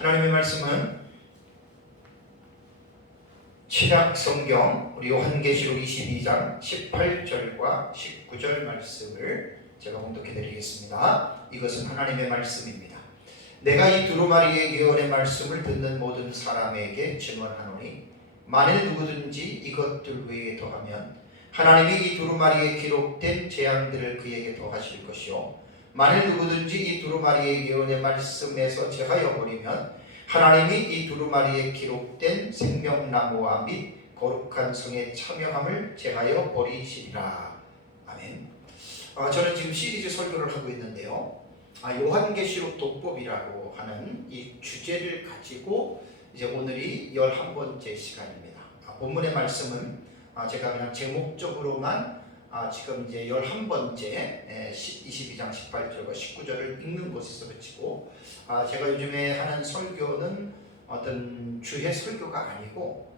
하나님의 말씀은 신약 성경 우리 요한계시록 22장 18절과 19절 말씀을 제가 봉독해 드리겠습니다. 이것은 하나님의 말씀입니다. 내가 이 두루마리의 예언의 말씀을 듣는 모든 사람에게 증언하노니 만일 누구든지 이것들 외에 더하면 하나님이 이 두루마리에 기록된 재앙들을 그에게 더하실 것이요 만일 누구든지 이 두루마리의 예언의 말씀에서 제하여 버리면 하나님이 이 두루마리에 기록된 생명나무와 및 거룩한 성의 참여함을 제하여 버리시리라. 아멘. 저는 지금 시리즈 설교를 하고 있는데요. 요한계시록 독법이라고 하는 이 주제를 가지고 이제 오늘이 11번째 시간입니다. 본문의 말씀은 제가 그냥 제목적으로만 지금 이제 11번째 22장 18절과 19절을 읽는 곳에서 그치고 제가 요즘에 하는 설교는 어떤 주의 설교가 아니고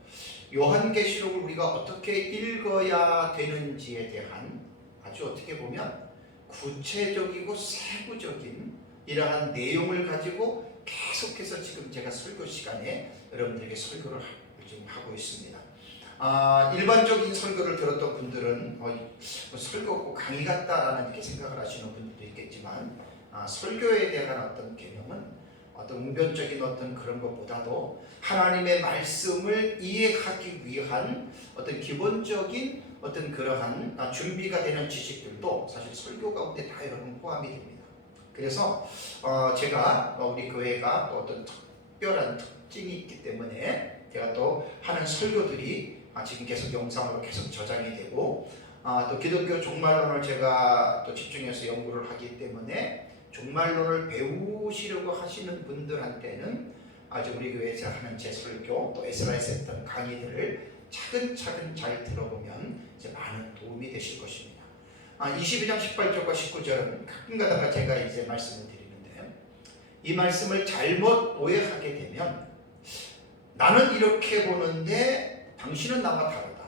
요한계시록을 우리가 어떻게 읽어야 되는지에 대한 아주 어떻게 보면 구체적이고 세부적인 이러한 내용을 가지고 계속해서 지금 제가 설교 시간에 여러분들에게 설교를 지금 하고 있습니다. 일반적인 설교를 들었던 분들은 설교 강의 같다라는 이렇게 생각을 하시는 분들도 있겠지만 설교에 대한 어떤 개념은 어떤 웅변적인 어떤 그런 것보다도 하나님의 말씀을 이해하기 위한 어떤 기본적인 어떤 그러한 준비가 되는 지식들도 사실 설교 가운데 다 여러분 포함이 됩니다. 그래서 제가 우리 교회가 또 어떤 특별한 특징이 있기 때문에 제가 또 하는 설교들이 지금 계속 영상으로 계속 저장이 되고 또 기독교 종말론을 제가 또 집중해서 연구를 하기 때문에 종말론을 배우시려고 하시는 분들한테는 아주 우리 교회에서 하는 제 설교 또 에스라에서 했던 강의들을 차근차근 잘 들어보면 이제 많은 도움이 되실 것입니다. 22장 18절과 19절은 가끔가다가 제가 이제 말씀을 드리는데 이 말씀을 잘못 오해하게 되면 나는 이렇게 보는데 당신은 나와 다르다.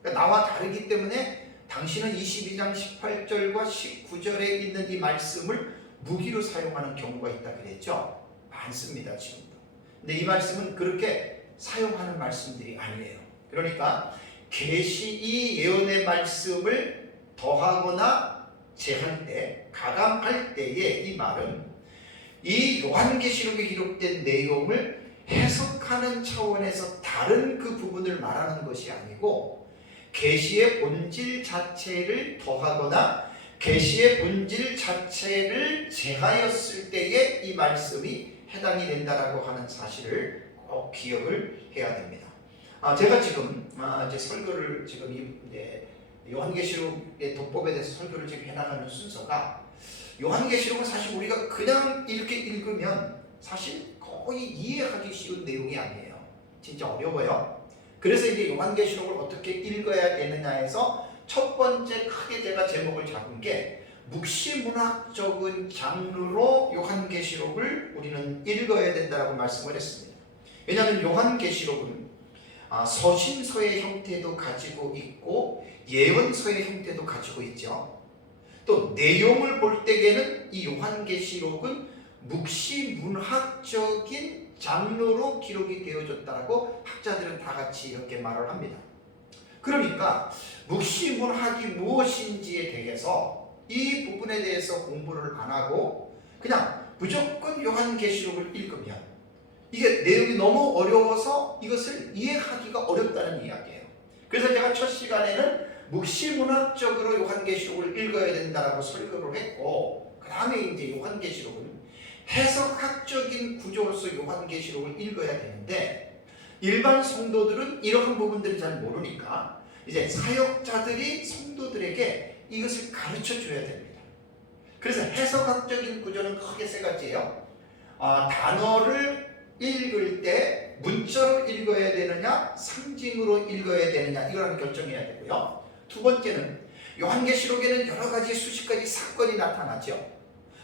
그러니까 나와 다르기 때문에 당신은 22장 18절과 19절에 있는 이 말씀을 무기로 사용하는 경우가 있다 그랬죠. 많습니다 지금도. 근데 이 말씀은 그렇게 사용하는 말씀들이 아니에요. 그러니까 계시 이 예언의 말씀을 더하거나 제할 때, 가감할 때에 이 말은 이 요한계시록에 기록된 내용을 해석하는 차원에서 다른 그 부분을 말하는 것이 아니고 계시의 본질 자체를 더하거나 계시의 본질 자체를 제하였을 때에 이 말씀이 해당이 된다라고 하는 사실을 꼭 기억을 해야 됩니다. 제가 지금 이제 설교를 지금 이제 요한계시록의 독법에 대해서 설교를 지금 해나가는 순서가 요한계시록은 사실 우리가 그냥 이렇게 읽으면 사실 거의 이해하기 쉬운 내용이 아니에요. 진짜 어려워요. 그래서 이제 요한계시록을 어떻게 읽어야 되느냐에서 첫 번째 크게 제가 제목을 잡은 게 묵시문학적인 장르로 요한계시록을 우리는 읽어야 된다라고 말씀을 했습니다. 왜냐하면 요한계시록은 서신서의 형태도 가지고 있고 예언서의 형태도 가지고 있죠. 또 내용을 볼 때에는 이 요한계시록은 묵시문학적인 장르로 기록이 되어졌다라고 학자들은 다 같이 이렇게 말을 합니다. 그러니까 묵시문학이 무엇인지에 대해서 이 부분에 대해서 공부를 안 하고 그냥 무조건 요한계시록을 읽으면 이게 내용이 너무 어려워서 이것을 이해하기가 어렵다는 이야기예요. 그래서 제가 첫 시간에는 묵시문학적으로 요한계시록을 읽어야 된다라고 설교를 했고 그 다음에 이제 요한계시록은 해석학적인 구조로서 요한계시록을 읽어야 되는데 일반 성도들은 이러한 부분들을 잘 모르니까 이제 사역자들이 성도들에게 이것을 가르쳐 줘야 됩니다. 그래서 해석학적인 구조는 크게 세 가지예요. 단어를 읽을 때 문자로 읽어야 되느냐 상징으로 읽어야 되느냐 이걸 결정해야 되고요. 두 번째는 요한계시록에는 여러 가지 수십 가지 사건이 나타나죠.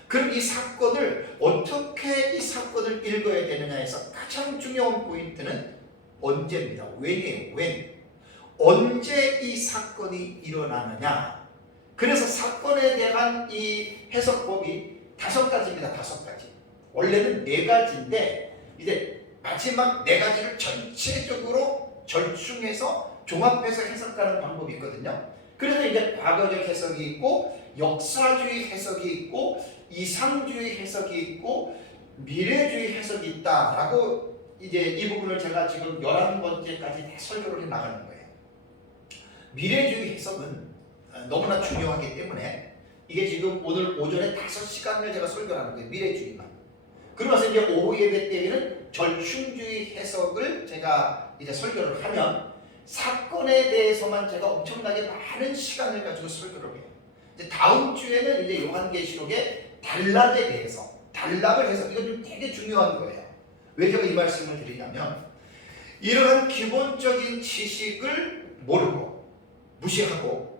그럼 이 사건을 어떻게 이 사건을 읽어야 되느냐에서 가장 중요한 포인트는 언제입니다. when이에요. when. 언제 이 사건이 일어나느냐. 그래서 사건에 대한 이 해석법이 5가지입니다. 5가지. 원래는 4가지인데 이제 마지막 네 가지를 전체적으로 절충해서 종합해서 해석하는 방법이 있거든요. 그래서 이제 과거적 해석이 있고 역사주의 해석이 있고 이상주의 해석이 있고 미래주의 해석이 있다라고 이제 이 부분을 제가 지금 11번째까지 설교를 해 나가는 거예요. 미래주의 해석은 너무나 중요하기 때문에 이게 지금 오늘 오전에 5시간을 제가 설교를 하는 거예요. 미래주의만. 그러면서 이제 오후 예배 때에는 절충주의 해석을 제가 이제 설교를 하면 사건에 대해서만 제가 엄청나게 많은 시간을 가지고 설교를 해요. 이제 다음 주에는 이제 요한계시록의 단락에 대해서 단락을 해서 이건 좀 되게 중요한 거예요. 왜 제가 이 말씀을 드리냐면 이러한 기본적인 지식을 모르고 무시하고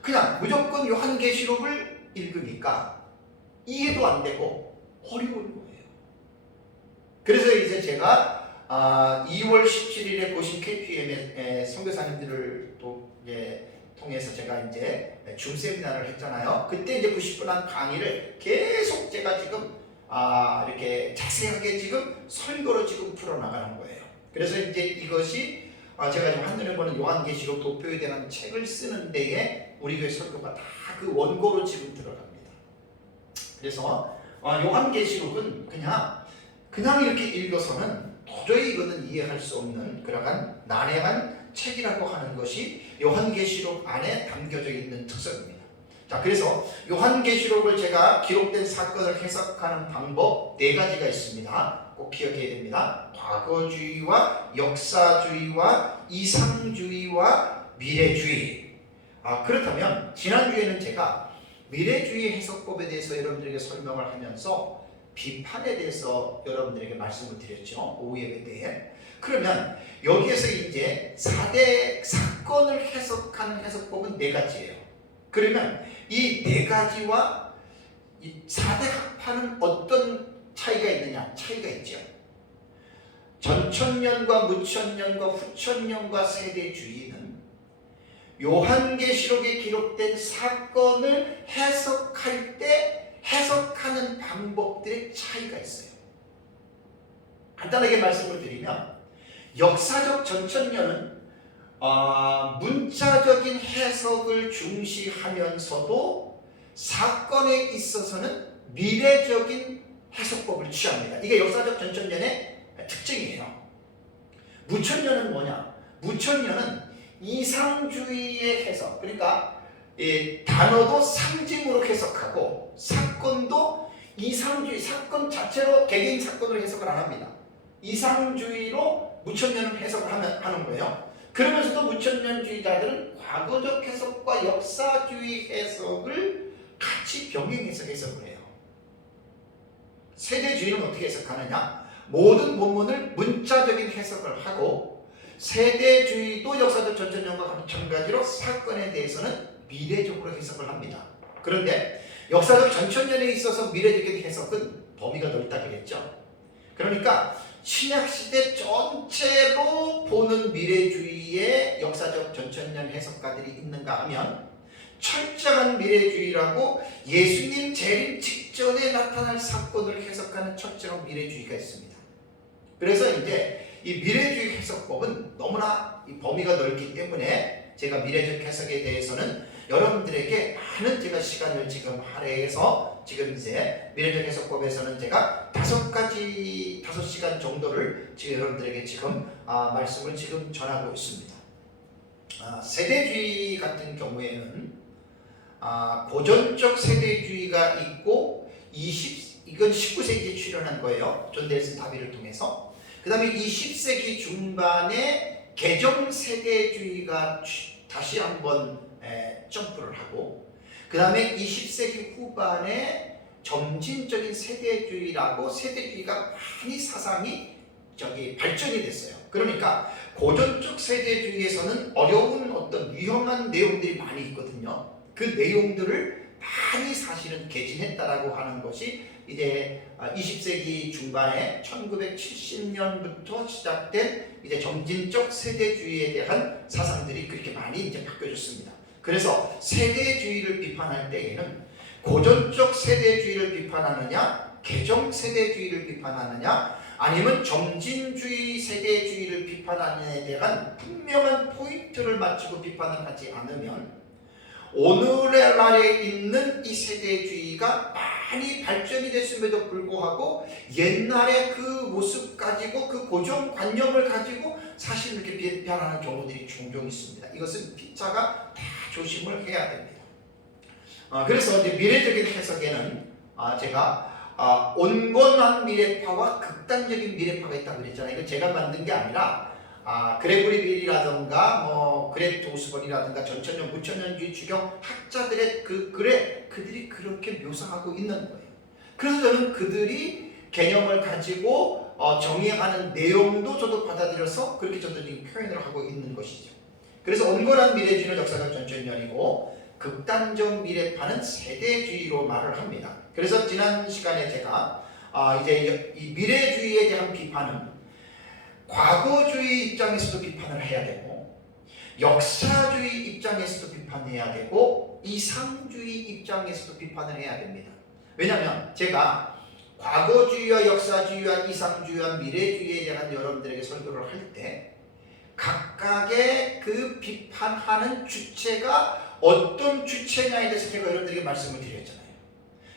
그냥 무조건 요한계시록을 읽으니까 이해도 안 되고 어려운 거예요. 그래서 이제 제가 2월 17일에 고신 KPM의 선교사님들을 또 통해서 제가 이제 줌 세미나를 했잖아요. 그때 이제 90분 한 강의를 계속 제가 지금 이렇게 자세하게 지금 설교로 지금 풀어나가는 거예요. 그래서 이제 이것이 제가 지금 한눈에 보는 요한계시록 도표에 대한 책을 쓰는 데에 우리 교회 설교가 다 그 원고로 지금 들어갑니다. 그래서 요한계시록은 그냥 이렇게 읽어서는 도저히 이거는 이해할 수 없는 그러한 난해한 책이라고 하는 것이 요한계시록 안에 담겨져 있는 특성입니다. 자, 그래서 요한계시록을 제가 기록된 사건을 해석하는 방법 4가지가 있습니다. 꼭 기억해야 됩니다. 과거주의와 역사주의와 이상주의와 미래주의. 그렇다면 지난주에는 제가 미래주의 해석법에 대해서 여러분들에게 설명을 하면서 비판에 대해서 여러분들에게 말씀을 드렸죠. 오후 예배 때에. 그러면 여기에서 이제 4대 사건을 해석하는 해석법은 4가지예요. 그러면 이 4가지와 이 4대 학파는 어떤 차이가 있느냐? 차이가 있죠. 전천년과 무천년과 후천년과 세대주의는 요한계시록에 기록된 사건을 해석할 때 해석하는 방법들의 차이가 있어요. 간단하게 말씀을 드리면 역사적 전천년은 문자적인 해석을 중시하면서도 사건에 있어서는 미래적인 해석법을 취합니다. 이게 역사적 전천년의 특징이에요. 무천년은 뭐냐? 무천년은 이상주의의 해석, 그러니까 단어도 상징으로 해석하고 사건도 이상주의, 사건 자체로 개개인 사건으로 해석을 안 합니다. 이상주의로 무천년을 해석을 하는 거예요. 그러면서도 무천년주의자들은 과거적 해석과 역사주의 해석을 같이 병행해서 해석을 해요. 세대주의는 어떻게 해석하느냐? 모든 본문을 문자적인 해석을 하고 세대주의도 역사적 전천년과 마찬가지로 사건에 대해서는 미래적으로 해석을 합니다. 그런데 역사적 전천년에 있어서 미래적인 해석은 범위가 넓다 그랬죠. 그러니까 신약시대 전체로 보는 미래주의의 역사적 전천년 해석가들이 있는가 하면 철저한 미래주의라고 예수님 재림 직전에 나타날 사건을 해석하는 철저한 미래주의가 있습니다. 그래서 이제 이 미래주의 해석법은 너무나 이 범위가 넓기 때문에 제가 미래적 해석에 대해서는 여러분들에게 많은 제가 시간을 지금 할애해서 지금 이제 미래적 해석법에서는 제가 5시간 정도를 지금 여러분들에게 지금 말씀을 지금 전하고 있습니다. 세대주의 같은 경우에는 고전적 세대주의가 있고 이건 19세기에 출현한 거예요. 존 넬슨 다비를 통해서. 그 다음에 20세기 중반에 개정 세대주의가 다시 한번 점프를 하고 그 다음에 20세기 후반에 점진적인 세대주의라고 세대주의가 많이 사상이 발전이 됐어요. 그러니까 고전적 세대주의에서는 어려운 어떤 위험한 내용들이 많이 있거든요. 그 내용들을 많이 사실은 개진했다라고 하는 것이 이제 20세기 중반에 1970년부터 시작된 이제 점진적 세대주의에 대한 사상들이 그렇게 많이 이제 바뀌어졌습니다. 그래서 세대주의를 비판할 때에는 고전적 세대주의를 비판하느냐, 개정 세대주의를 비판하느냐 아니면 점진주의 세대주의를 비판하느냐에 대한 분명한 포인트를 맞추고 비판을 하지 않으면 오늘날에 있는 이 세대주의가 많이 발전이 됐음에도 불구하고 옛날의 그 모습 가지고 그 고정관념을 가지고 사실 이렇게 비판하는 경우들이 종종 있습니다. 이것은 피차가 다 조심을 해야 됩니다. 그래서 이제 미래적인 해석에는 제가 온건한 미래파와 극단적인 미래파가 있다고 그랬잖아요. 이거 제가 만든 게 아니라 그레고리 빌이라든가 그레트 오스번이라든가 전천년 무천년주의 추경 학자들의 그 글에 그들이 그렇게 묘사하고 있는 거예요. 그래서 저는 그들이 개념을 가지고 정의하는 내용도 저도 받아들여서 그렇게 저도 표현을 하고 있는 것이죠. 그래서 온건한 미래주의는 역사적 전천년이고 극단적 미래파는 세대주의로 말을 합니다. 그래서 지난 시간에 제가 이제 이 미래주의에 대한 비판은 과거주의 입장에서도 비판을 해야 되고 역사주의 입장에서도 비판해야 되고 이상주의 입장에서도 비판을 해야 됩니다. 왜냐하면 제가 과거주의와 역사주의와 이상주의와 미래주의에 대한 여러분들에게 설교를 할 때 각각의 그 비판하는 주체가 어떤 주체냐에 대해서 제가 여러분들에게 말씀을 드렸잖아요.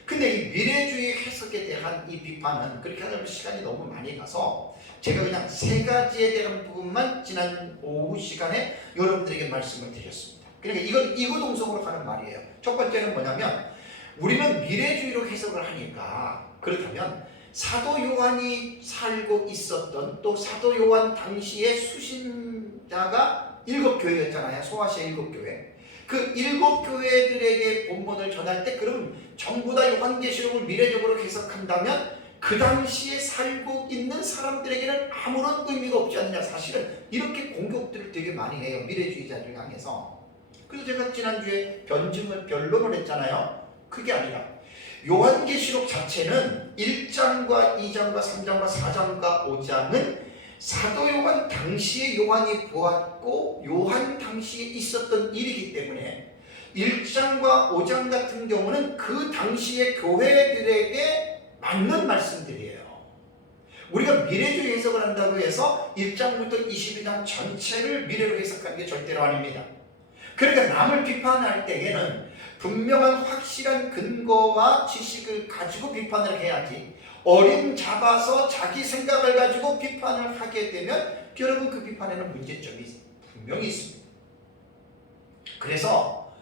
근데 이 미래주의 해석에 대한 이 비판은 그렇게 하려면 시간이 너무 많이 가서 제가 그냥 세 가지에 대한 부분만 지난 오후 시간에 여러분들에게 말씀을 드렸습니다. 그러니까 이건 이구동성으로 하는 말이에요. 첫 번째는 뭐냐면 우리는 미래주의로 해석을 하니까 그렇다면 사도 요한이 살고 있었던 또 사도 요한 당시의 수신자가 7교회였잖아요. 소아시아 7교회. 그 7교회들에게 본문을 전할 때 그럼 전부 다 요한계시록을 미래적으로 해석한다면 그 당시에 살고 있는 사람들에게는 아무런 의미가 없지 않느냐. 사실은 이렇게 공격들을 되게 많이 해요. 미래주의자들 향해서. 그래서 제가 지난주에 변론을 했잖아요. 그게 아니라 요한계시록 자체는 1장과 2장과 3장과 4장과 5장은 사도 요한 당시에 요한이 보았고 요한 당시에 있었던 일이기 때문에 1장과 5장 같은 경우는 그 당시의 교회들에게 맞는 말씀들이에요. 우리가 미래주의 해석을 한다고 해서 1장부터 22장 전체를 미래로 해석하는 게 절대로 아닙니다. 그러니까 남을 비판할 때에는 분명한 확실한 근거와 지식을 가지고 비판을 해야지 어림잡아서 자기 생각을 가지고 비판을 하게 되면 여러분 그 비판에는 문제점이 분명히 있습니다. 그래서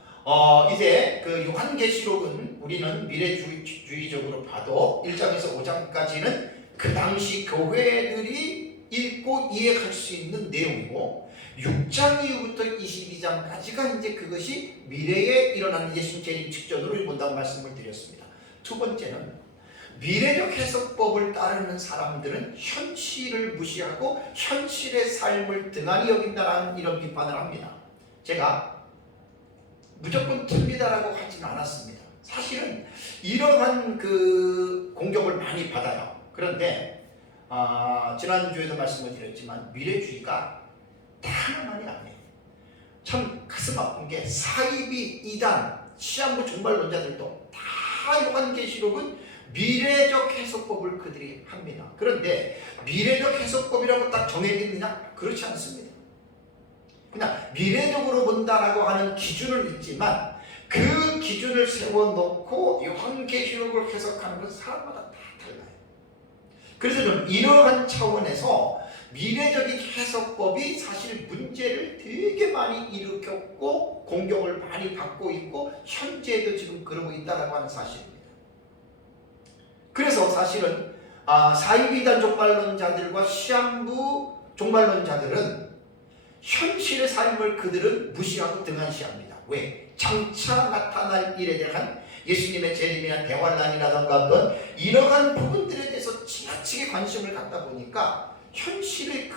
이제 그 요한계시록은 우리는 미래주의적으로 봐도 1장에서 5장까지는 그 당시 교회들이 읽고 이해할 수 있는 내용이고 6장 이후부터 22장까지가 이제 그것이 미래에 일어나는 예수님 재림 직전으로 본다고 말씀을 드렸습니다. 두 번째는 미래적 해석법을 따르는 사람들은 현실을 무시하고 현실의 삶을 등한히 여긴다는 이런 비판을 합니다. 제가 무조건 틀리다라고 하진 않았습니다. 사실은 이러한 그 공격을 많이 받아요. 그런데 지난주에도 말씀을 드렸지만 미래주의가 다 하나만이 아니에요. 참 가슴 아픈 게 사이비 이단 시한부 종말론자들도 다 요한계시록은 미래적 해석법을 그들이 합니다. 그런데 미래적 해석법이라고 딱 정해져 있느냐? 그렇지 않습니다. 그냥 미래적으로 본다라고 하는 기준을 있지만 그 기준을 세워놓고 요한계시록을 해석하는 건 사람마다 다 달라요. 그래서 좀 이러한 차원에서 미래적인 해석법이 사실 문제를 되게 많이 일으켰고 공격을 많이 받고 있고 현재도 지금 그러고 있다라고 하는 사실입니다. 그래서 사실은 사이비단 종말론자들과 시한부 종말론자들은 현실의 삶을 그들은 무시하고 등한시합니다. 왜? 장차 나타날 일에 대한 예수님의 재림이나 대환란이라던가 어떤 이러한 부분들에 대해서 지나치게 관심을 갖다 보니까 현실을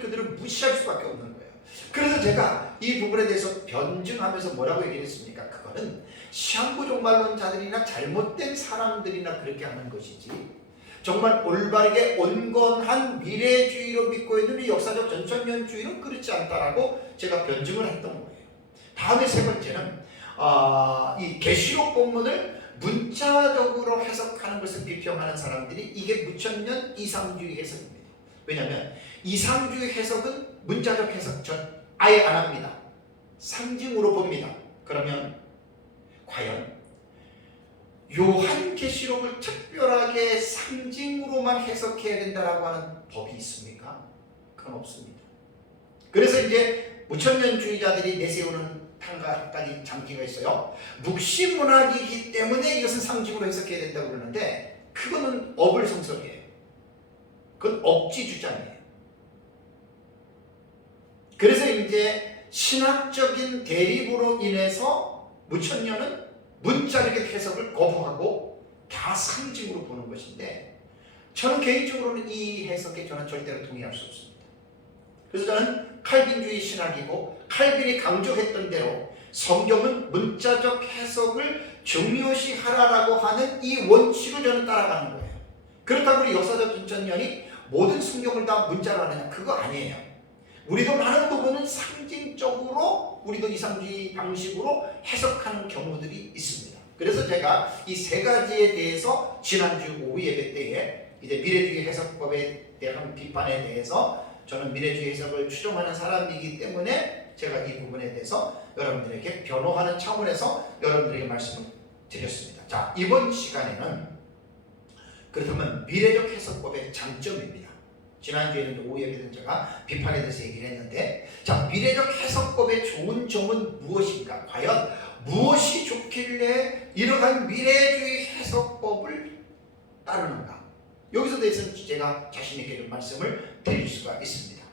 그들은 무시할 수밖에 없는 거예요. 그래서 제가 이 부분에 대해서 변증하면서 뭐라고 얘기했습니까? 그거는 시한부 종말론자들이나 잘못된 사람들이나 그렇게 하는 것이지 정말 올바르게 온건한 미래주의로 믿고 있는 이 역사적 전천년주의는 그렇지 않다라고 제가 변증을 했던 거예요. 다음에 세 번째는 이 계시록 본문을 문자적으로 해석하는 것을 비평하는 사람들이 이게 무천년 이상주의 해석입니다. 왜냐하면 이상주의 해석은 문자적 해석 전 아예 안 합니다. 상징으로 봅니다. 그러면 과연 요한계시록을 특별하게 상징으로만 해석해야 된다라고 하는 법이 있습니까? 그건 없습니다. 그래서 이제 무천년주의자들이 내세우는 한 가지 장기가 있어요. 묵시문학이기 때문에 이것은 상징으로 해석해야 된다고 그러는데 그거는 어불성설이에요. 그건 억지 주장이에요. 그래서 이제 신학적인 대립으로 인해서 무천년은 문자적인 해석을 거부하고 다 상징으로 보는 것인데 저는 개인적으로는 이 해석에 저는 절대로 동의할 수 없습니다. 그래서 저는 칼빈주의 신학이고 칼빈이 강조했던 대로 성경은 문자적 해석을 중요시 하라라고 하는 이 원칙을 저는 따라가는 거예요. 그렇다고 우리 역사적 진천년이 모든 성경을 다 문자로 하느냐? 그거 아니에요. 우리도 많은 부분은 상징적으로 우리도 이상주의 방식으로 해석하는 경우들이 있습니다. 그래서 제가 이 세 가지에 대해서 지난주 오후 예배 때에 이제 미래주의 해석법에 대한 비판에 대해서 저는 미래주의 해석을 추종하는 사람이기 때문에 제가 이 부분에 대해서 여러분들에게 변호하는 차원에서 여러분들에게 말씀을 드렸습니다. 자, 이번 시간에는 그렇다면 미래적 해석법의 장점입니다. 지난주에는 오후 예배 때 제가 비판에 대해서 얘기를 했는데 자, 미래적 해석법의 좋은 점은 무엇인가? 과연 무엇이 좋길래 이러한 미래주의 해석법을 따르는가? 여기서 대해서 제가 자신있게 좀 말씀을 드릴 수가 있습니다.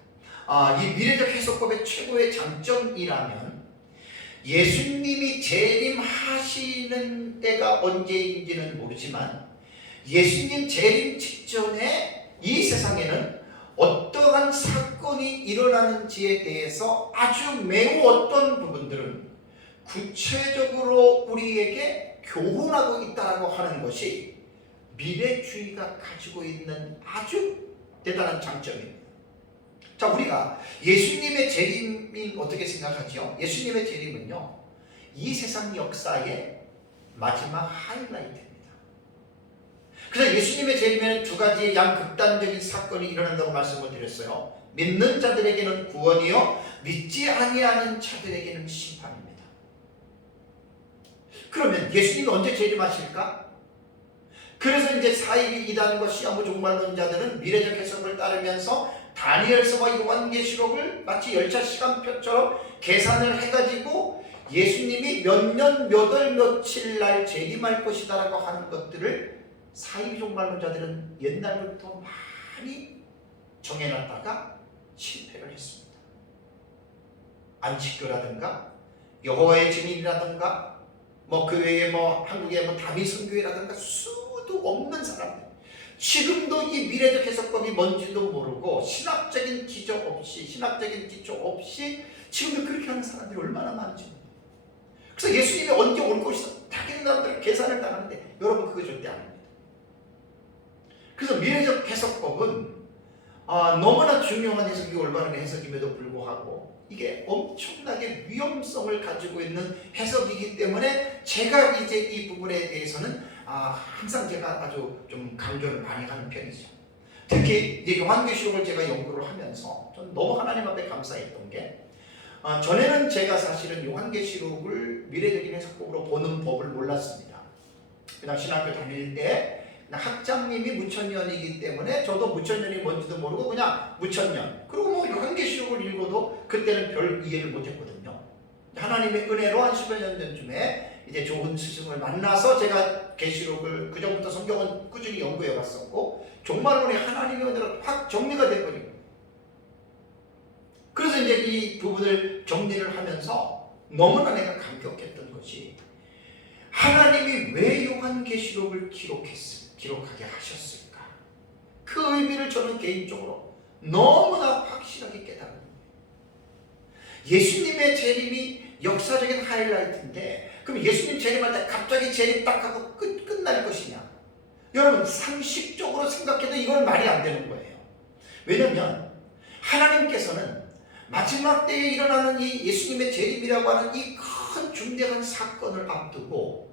이 미래적 해석법의 최고의 장점이라면 예수님이 재림하시는 때가 언제인지는 모르지만 예수님 재림 직전에 이 세상에는 어떠한 사건이 일어나는지에 대해서 아주 매우 어떤 부분들은 구체적으로 우리에게 교훈하고 있다고 하는 것이 미래주의가 가지고 있는 아주 대단한 장점입니다. 자, 우리가 예수님의 재림이 어떻게 생각하죠? 예수님의 재림은요, 이 세상 역사의 마지막 하이라이트입니다. 그래서 예수님의 재림에는 두 가지의 양극단적인 사건이 일어난다고 말씀을 드렸어요. 믿는 자들에게는 구원이요, 믿지 아니하는 자들에게는 심판입니다. 그러면 예수님이 언제 재림하실까? 그래서 이제 사이비 이단과 시아부 종말론자들은 미래적 해석을 따르면서 다니엘서와 요한계시록을 마치 열차 시간표처럼 계산을 해가지고 예수님이 몇 년 몇 월 며칠 날 재림할 것이다라고 하는 것들을 사이비 종말론자들은 옛날부터 많이 정해놨다가 실패를 했습니다. 안식교라든가 여호와의 증인이라든가 그 외에 한국의 다미선교회라든가 수도 없는 사람들, 지금도 이 미래적 해석법이 뭔지도 모르고 신학적인 기저 없이, 신학적인 기초 없이 지금도 그렇게 하는 사람들이 얼마나 많은지 모릅니다. 그래서 예수님이 언제 올 것이다 다른 사람들 계산을 당하는데 여러분 그거 절대 아닙니다. 그래서 미래적 해석법은 너무나 중요한 해석이 올바른 해석임에도 불구하고 이게 엄청나게 위험성을 가지고 있는 해석이기 때문에 제가 이제 이 부분에 대해서는 항상 제가 아주 좀 강조를 많이 하는 편이죠. 특히 이제 요한계시록을 제가 연구를 하면서 전 너무 하나님 앞에 감사했던 게 전에는 제가 사실은 요한계시록을 미래적인 해석법으로 보는 법을 몰랐습니다. 그냥 신학교 다닐 때 학장님이 무천년이기 때문에 저도 무천년이 뭔지도 모르고 그냥 무천년, 그리고 요한계시록을 읽어도 그때는 별 이해를 못했거든요. 하나님의 은혜로 한 10여 년 전쯤에 이제 좋은 스승을 만나서 제가 계시록을 그전부터 성경은 꾸준히 연구해 왔었고 종말론이 하나님의 은혜로 확 정리가 돼버리고, 그래서 이제 이 부분을 정리를 하면서 너무나 내가 감격했던 것이 하나님이 왜 요한계시록을 기록하게 하셨을까? 그 의미를 저는 개인적으로 너무나 확실하게 깨달은 거예요. 예수님의 재림이 역사적인 하이라이트인데 그럼 예수님 재림할 때 갑자기 재림 딱 하고 끝날 것이냐? 여러분 상식적으로 생각해도 이건 말이 안 되는 거예요. 왜냐하면 하나님께서는 마지막 때에 일어나는 이 예수님의 재림이라고 하는 이 큰 중대한 사건을 앞두고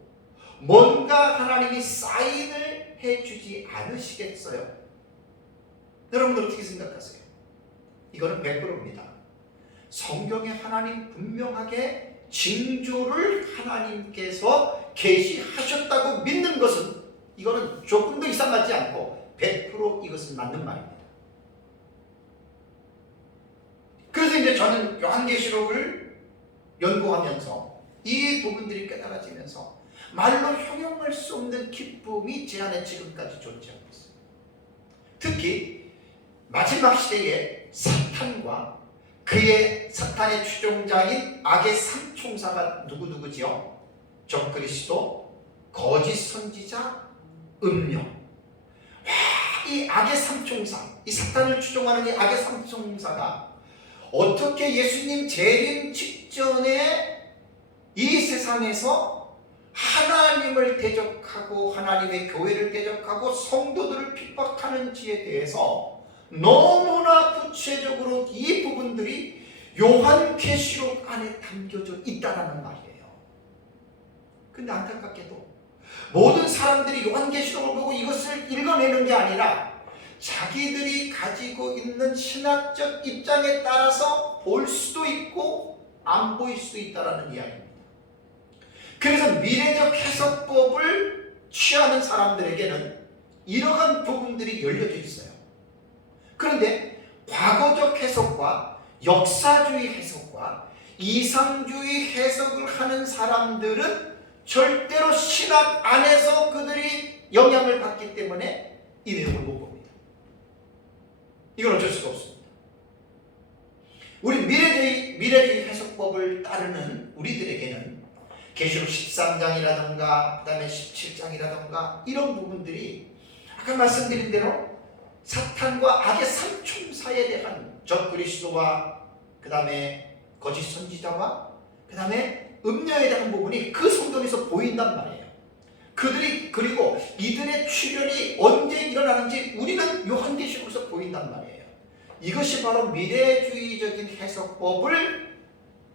뭔가 하나님이 사인을 해주지 않으시겠어요? 여러분들 어떻게 생각하세요? 이거는 100%입니다. 성경에 하나님 분명하게 징조를 하나님께서 계시하셨다고 믿는 것은 이거는 조금도 이상하지 않고 100% 이것은 맞는 말입니다. 그래서 이제 저는 요한계시록을 연구하면서 이 부분들이 깨달아지면서 말로 형용할 수 없는 기쁨이 제 안에 지금까지 존재하고 있어요. 특히 마지막 시대에 사탄과 사탄의 추종자인 악의 삼총사가 누구지요? 적그리스도, 거짓 선지자, 음료. 이 악의 삼총사, 이 사탄을 추종하는 이 악의 삼총사가 어떻게 예수님 재림 직전에 이 세상에서 하나님을 대적하고 하나님의 교회를 대적하고 성도들을 핍박하는지에 대해서 너무나 구체적으로 이 부분들이 요한계시록 안에 담겨져 있다는 말이에요. 근데 안타깝게도 모든 사람들이 요한계시록을 보고 이것을 읽어내는 게 아니라 자기들이 가지고 있는 신학적 입장에 따라서 볼 수도 있고 안 보일 수도 있다는 이야기입니다. 그래서 미래적 해석법을 취하는 사람들에게는 이러한 부분들이 열려져 있어요. 그런데 과거적 해석과 역사주의 해석과 이상주의 해석을 하는 사람들은 절대로 신학 안에서 그들이 영향을 받기 때문에 이 내용을 못 봅니다. 이건 어쩔 수가 없습니다. 우리 미래주의 해석법을 따르는 우리들에게는 계시록 13장이라든가 그 다음에 17장이라든가 이런 부분들이 아까 말씀드린 대로 사탄과 악의 삼총사에 대한 적그리스도와 그 다음에 거짓 선지자와 그 다음에 음녀에 대한 부분이 그 성경에서 보인단 말이에요. 그리고 이들의 출현이 언제 일어나는지 우리는 요한계시록에서 보인단 말이에요. 이것이 바로 미래주의적인 해석법을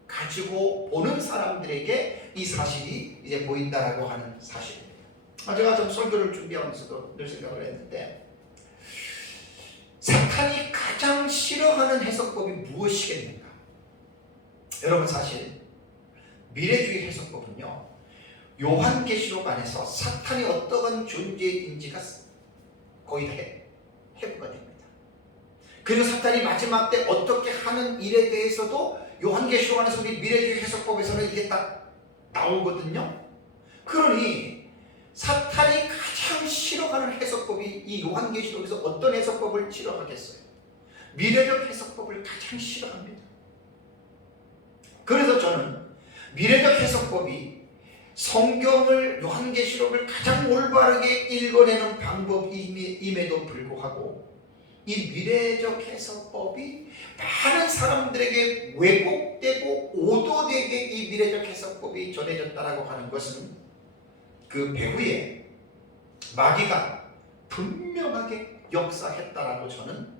가지고 보는 사람들에게 이 사실이 이제 보인다라고 하는 사실입니다. 제가 좀 설교를 준비하면서도 늘 생각을 했는데 사탄이 가장 싫어하는 해석법이 무엇이겠는가? 여러분 사실 미래주의 해석법은요 요한계시록 안에서 사탄이 어떠한 존재인지가 거의 다 해부가 됩니다. 그리고 사탄이 마지막 때 어떻게 하는 일에 대해서도 요한계시록 안에서 우리 미래주의 해석법에서는 이게 딱 나오거든요. 그러니 사탄이 가장 싫어하는 해석법이 이 요한계시록에서 어떤 해석법을 싫어하겠어요? 미래적 해석법을 가장 싫어합니다. 그래서 저는 미래적 해석법이 성경을 요한계시록을 가장 올바르게 읽어내는 방법임에도 불구하고 이 미래적 해석법이 많은 사람들에게 왜곡되고 오도되게 이 미래적 해석법이 전해졌다라고 하는 것은 그 배후에 마귀가 분명하게 역사했다라고 저는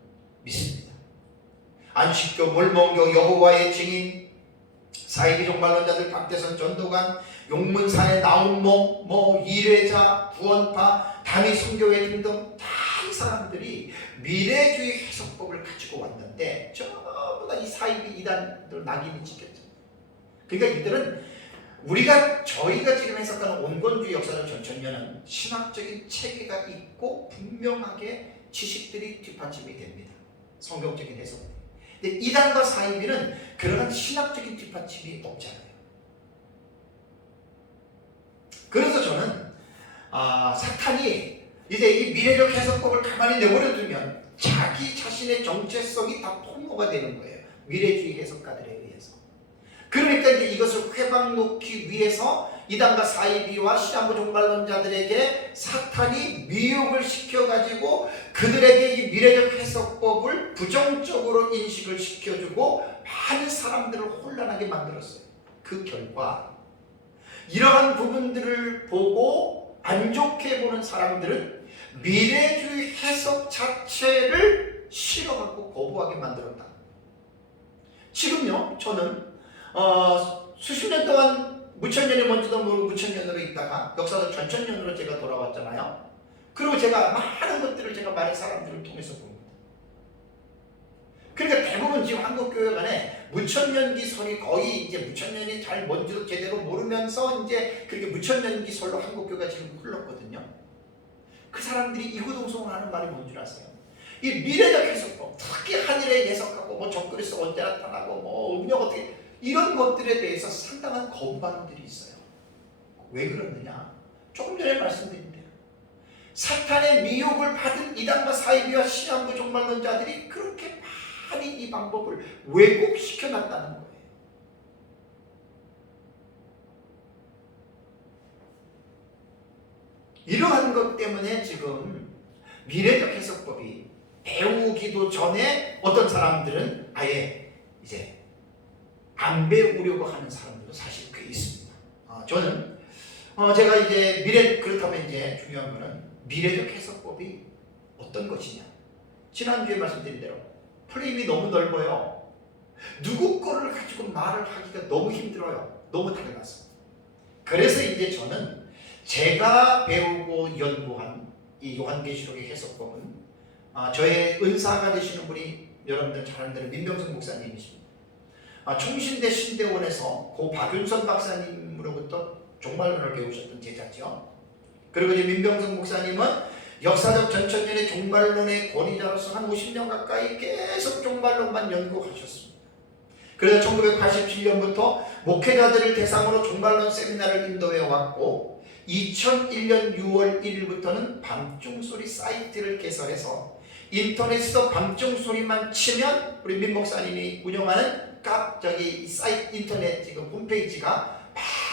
믿습니다. 안식교, 몰몬교, 여호와의 증인, 사이비 종말론자들, 박대선, 전도관, 용문사의 나온몽, 이례자, 구원파, 단위 선교회 등등 다 이 사람들이 미래주의 해석법을 가지고 왔는데 전부 다 이 사이비 이단들 낙인이 찍혔죠. 그러니까 이들은 저희가 지금 해석하는 온건주의 역사를 전면은 신학적인 체계가 있고 분명하게 지식들이 뒷받침이 됩니다. 성경적인 해석. 근데 이단과 사이비는 그러한 신학적인 뒷받침이 없잖아요. 그래서 저는 사탄이 이제 이 미래적 해석법을 가만히 내버려두면 자기 자신의 정체성이 다 폭로가 되는 거예요. 미래주의 해석가들에 의해서. 그러니까 이제 이것을 회방 놓기 위해서 이단과 사이비와 시한부 종말론자들에게 사탄이 미혹을 시켜가지고 그들에게 이 미래적 해석법을 부정적으로 인식을 시켜주고 많은 사람들을 혼란하게 만들었어요. 그 결과 이러한 부분들을 보고 안 좋게 보는 사람들은 미래주의 해석 자체를 싫어하고 거부하게 만들었다. 지금요 저는 수십 년 동안 무천년이 뭔지도 모르고 무천년으로 있다가 역사적 전천년으로 제가 돌아왔잖아요. 그리고 제가 많은 것들을 제가 많은 사람들을 통해서 봅니다. 그러니까 대부분 지금 한국교회 간에 무천년기설이 거의 이제 무천년이 잘 뭔지도 제대로 모르면서 이제 그렇게 무천년기설로 한국교회가 지금 흘렀거든요. 그 사람들이 이구동성을 하는 말이 뭔지 아세요? 이 미래적 해석법, 특히 한일에 해석하고 뭐 정글에서 언제 나타나고 뭐 음력 어떻게 이런 것들에 대해서 상당한 거부반응들이 있어요. 왜 그러느냐? 조금 전에 말씀드린 대로 사탄의 미혹을 받은 이단과 사이비와 시한부 종말론자들이 그렇게 많이 이 방법을 왜곡시켜 놨다는 거예요. 이러한 것 때문에 지금 미래적 해석법이 배우기도 전에 어떤 사람들은 아예 이제 안 배우려고 하는 사람들도 사실 꽤 있습니다. 저는 제가 이제 그렇다면 이제 중요한 거는 미래적 해석법이 어떤 것이냐. 지난주에 말씀드린 대로 프레임이 너무 넓어요. 누구 거를 가지고 말을 하기가 너무 힘들어요. 너무 달라서. 그래서 이제 저는 제가 배우고 연구한 이 요한계시록의 해석법은 저의 은사가 되시는 분이 여러분들 잘 아는 대로 민병성 목사님이십니다. 총신대 신대원에서 고 박윤선 박사님으로부터 종말론을 배우셨던 제자죠. 그리고 이제 민병성 목사님은 역사적 전천년의 종말론의 권위자로서 한 50년 가까이 계속 종말론만 연구하셨습니다. 그래서 1987년부터 목회자들을 대상으로 종말론 세미나를 인도해 왔고 2001년 6월 1일부터는 밤중소리 사이트를 개설해서 인터넷에서 밤중소리만 치면 우리 민 목사님이 운영하는 사이트 인터넷 지금 홈페이지가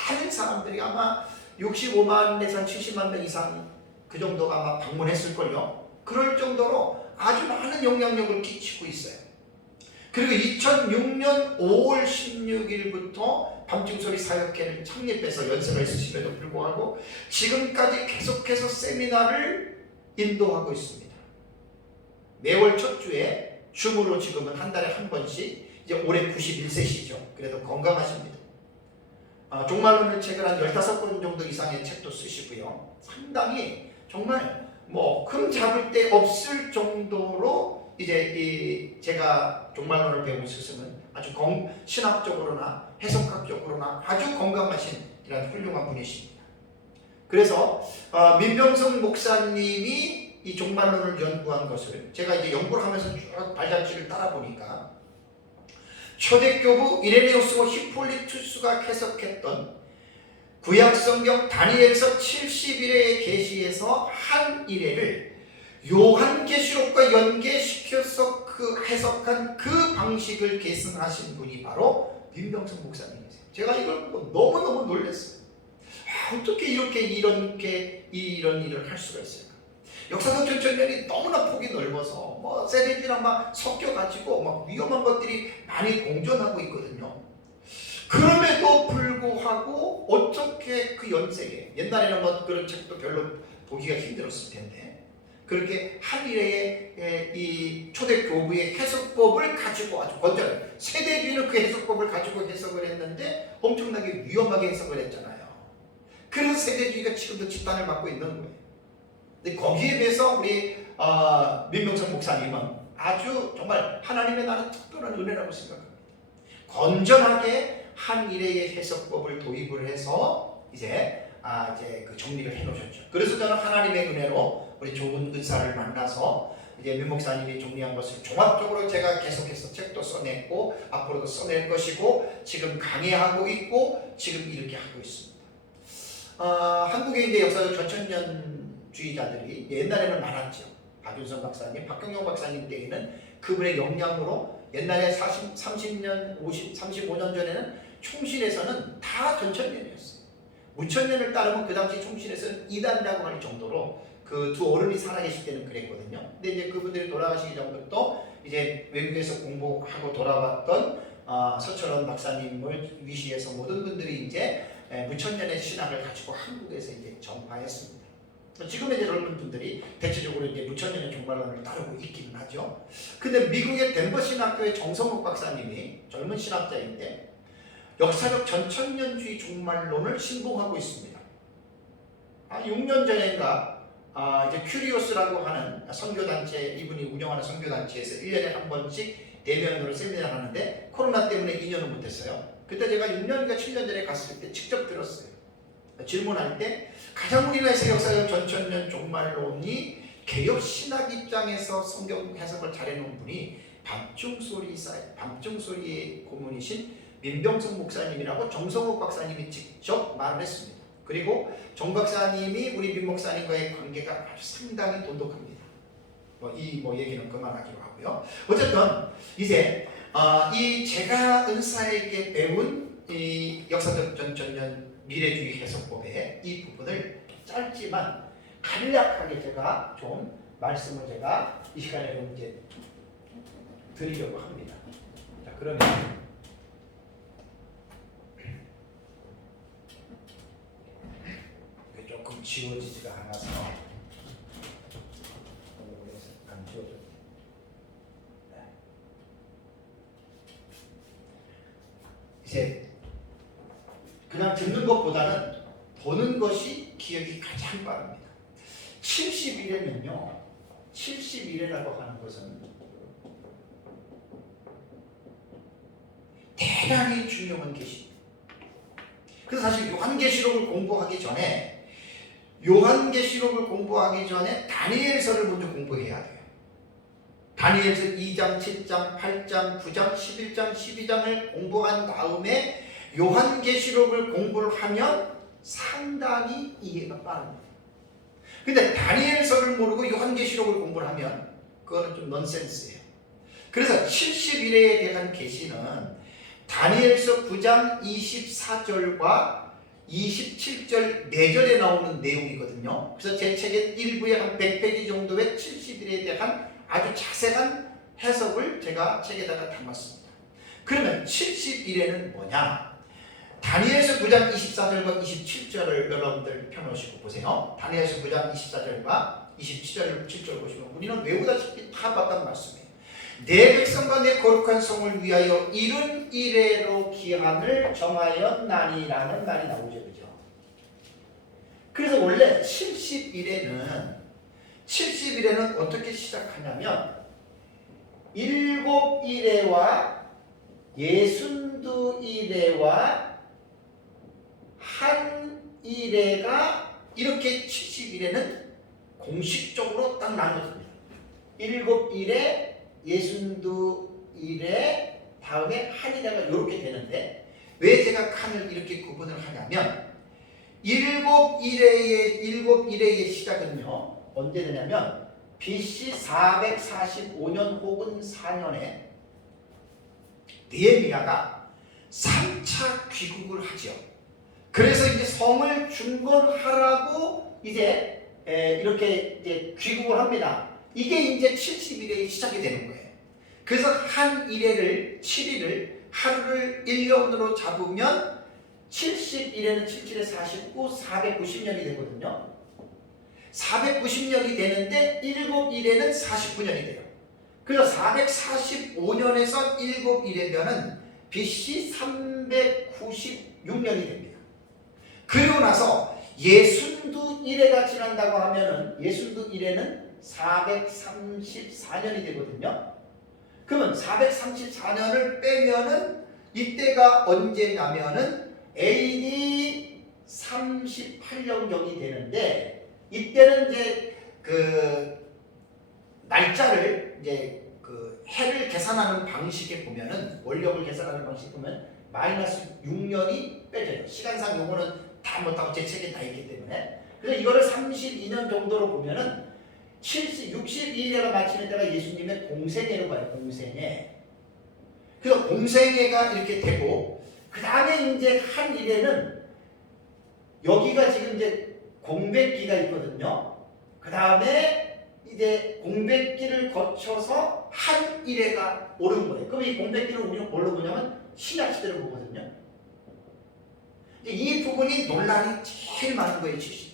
많은 사람들이 아마 65만 내지 70만 명 이상 그 정도가 아마 방문했을걸요. 그럴 정도로 아주 많은 영향력을 끼치고 있어요. 그리고 2006년 5월 16일부터 밤중소리 사역회를 창립해서 연세가 있으심에도 불구하고 지금까지 계속해서 세미나를 인도하고 있습니다. 매월 첫 주에 줌으로 지금은 한 달에 한 번씩 이제 올해 91세시죠. 그래도 건강하십니다. 종말론을 책을 한 15권 정도 이상의 책도 쓰시고요. 상당히 정말 뭐 흠 잡을 데 없을 정도로 이제 제가 종말론을 배운 스승은 아주 신학적으로나 해석학적으로나 아주 건강하신 이런 훌륭한 분이십니다. 그래서 민병성 목사님이 이 종말론을 연구한 것을 제가 이제 연구를 하면서 쭉 발자취를 따라 보니까 초대교부 이레네우스고 히폴리투스가 해석했던 구약성경 다니엘서 70일의 계시에서 한 일회를 요한계시록과 연계시켜서 그 해석한 그 방식을 계승하신 분이 바로 민병성 목사님이세요. 제가 이걸 보고 너무너무 놀랐어요. 어떻게 이렇게 이런 일을 할 수가 있을까? 역사적 전천년이 너무나 폭이 넓어서 뭐 세대들이랑 막 섞여가지고 막 위험한 것들이 많이 공존하고 있거든요. 그럼에도 불구하고 어떻게 그 연세에 옛날에는 뭐 그런 책도 별로 보기가 힘들었을 텐데 그렇게 한 일회의 이 초대교부의 해석법을 가지고 아주 건전한 세대주의는 그 해석법을 가지고 해석을 했는데 엄청나게 위험하게 해석을 했잖아요. 그래서 세대주의가 지금도 지탄을 받고 있는 거예요. 근데 거기에 비해서 우리 민병성 목사님은 아주 정말 하나님의 나는 특별한 은혜라고 생각합니다. 건전하게 한 일회의 해석법을 도입을 해서 이제 그 정리를 해놓으셨죠. 그래서 저는 하나님의 은혜로 우리 좋은 은사를 만나서 이제 민 목사님이 정리한 것을 종합적으로 제가 계속해서 책도 써냈고 앞으로도 써낼 것이고 지금 강의하고 있고 지금 이렇게 하고 있습니다. 한국의 이제 역사적 전천년주의자들이 옛날에는 많았죠. 박윤선 박사님, 박경영 박사님 때에는 그분의 영향으로 옛날에 30년, 35년 전에는 총신에서는 다 전천년이었어요. 무천년을 따르면 그 당시 총신에서는 이단이라고 할 정도로 그 두 어른이 살아계실 때는 그랬거든요. 근데 이제 그분들이 돌아가시기 전부터 이제 외국에서 공부하고 돌아왔던 서철원 박사님을 위시해서 모든 분들이 이제 무천년의 신학을 가지고 한국에서 이제 전파했습니다. 지금의 이제 젊은 분들이 대체적으로 이제 무천년의 종말론을 따르고 있기는 하죠. 근데 미국의 덴버 신학교의 정성욱 박사님이 젊은 신학자인데 역사적 전천년주의 종말론을 신봉하고 있습니다. 6년 전인가 이제 큐리오스라고 하는 선교단체, 이분이 운영하는 선교단체에서 1년에 한 번씩 대면으로 세미나를 하는데 코로나 때문에 2년을 못했어요. 그때 제가 6년인가 7년 전에 갔을 때 직접 들었어요. 질문할 때 가장 우리나라에서 역사적 전천년 종말론이 개혁 신학 입장에서 성경 해석을 잘해놓은 분이 밤중소리의 고문이신 민병성 목사님이라고 정성욱 박사님이 직접 말을 했습니다. 그리고 정 박사님이 우리 민 목사님과의 관계가 아주 상당히 돈독합니다. 이 얘기는 그만하기로 하고요. 어쨌든 이제 이 제가 은사에게 배운 이 역사적 전천년 미래주의 해석법의 이 부분을 짧지만 간략하게 제가 좀 말씀을 제가 이 시간에 좀 이제 드리려고 합니다. 자, 그러면 조금 지워지지가 않아서 안 지워져. 이제 그냥 듣는 것보다는 보는 것이 기억이 가장 빠릅니다. 70일에는요, 70일이라고 하는 것은 대단히 중요한 계시입니다. 그래서 사실 요한계시록을 공부하기 전에 다니엘서를 먼저 공부해야 돼요. 다니엘서 2장, 7장, 8장, 9장, 11장, 12장을 공부한 다음에 요한계시록을 공부를 하면 상당히 이해가 빠릅니다. 근데 다니엘서를 모르고 요한계시록을 공부를 하면 그거는 좀 넌센스예요. 그래서 70일에 대한 계시는 다니엘서 9장 24절과 27절 4절에 나오는 내용이거든요. 그래서 제 책의 일부에 한 100페이지 정도의 70일에 대한 아주 자세한 해석을 제가 책에다가 담았습니다. 그러면 70일에는 뭐냐? 다니엘서 9장 24절과 27절을 여러분들 펴놓으시고 보세요. 다니엘서 9장 24절과 27절 보시면 우리는 외우다시피 다 봤단 말씀이에요. 내 백성과 내 거룩한 성을 위하여 이른 이래로 기한을 정하였나니라는 말이 나오죠. 그죠? 그래서 원래 70일에는 어떻게 시작하냐면 7일에와 62일에와 한 일에가 이렇게 70일에는 공식적으로 딱 나눠집니다. 7일에 62일에 다음에 한 일에가 이렇게 되는데 왜 제가 칸을 이렇게 구분을 하냐면 7일의 시작은요 언제 되냐면 BC 445년 혹은 4년에 느헤미야가 3차 귀국을 하죠. 그래서 이제 성을 중건하라고 이제 이렇게 이제 귀국을 합니다. 이게 이제 70일에 시작이 되는 거예요. 그래서 한 일회를 7일을 하루를 1년으로 잡으면 70일에는 77에 49, 490년이 되거든요. 490년이 되는데 7일에는 49년이 돼요. 그래서 445년에서 7일이면은 BC 396년이 됩니다. 그리고 나서 62일에가 지난다고 하면은 62일에는 434년이 되거든요. 그러면 434년을 빼면은 이때가 언제냐면은 AD 38년경이 되는데 이때는 이제 그 날짜를 이제 그 해를 계산하는 방식에 보면은 원력을 계산하는 방식에 보면 마이너스 6년이 빼져요. 시간상 요거는 다 못하고 제 책에 다 있기 때문에. 그래서 이거를 32년 정도로 보면은 62일에가 마치는 때가 예수님의 공생애로 봐요. 공생애. 그래서 공생애가 이렇게 되고 그 다음에 이제 한 일에는 여기가 지금 이제 공백기가 있거든요. 그 다음에 이제 공백기를 거쳐서 한 일회가 오른 거예요. 그럼 이 공백기를 우리는 뭘로 보냐면 신약시대로 보거든요. 이 부분이 논란이 제일 많은 거예요. 70일에는.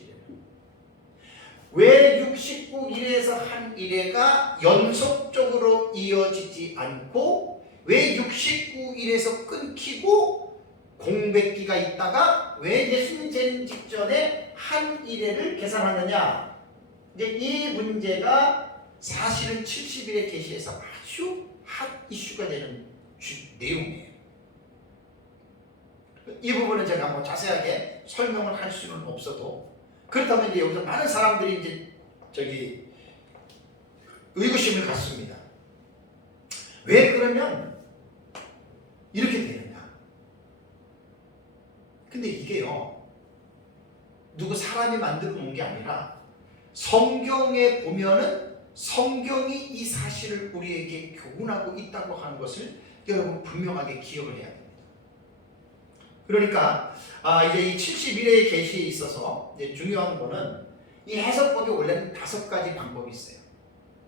왜 69일에서 한 일회가 연속적으로 이어지지 않고 왜 69일에서 끊기고 공백기가 있다가 왜 예수님 재림 직전에 한 일회를 계산하느냐? 이제 이 문제가 사실은 70일의 계시에서 아주 핫 이슈가 되는 내용이에요. 이 부분은 제가 뭐 자세하게 설명을 할 수는 없어도, 그렇다면 이제 여기서 많은 사람들이 이제 의구심을 갖습니다. 왜 그러면 이렇게 되느냐? 근데 이게요, 누구 사람이 만들어 놓은 게 아니라 성경에 보면은 성경이 이 사실을 우리에게 교훈하고 있다고 하는 것을 여러분 분명하게 기억을 해야 됩니다. 그러니까 이제 이 71회의 계시에 있어서 이제 중요한 거는 이 해석법이 원래는 5가지 방법이 있어요.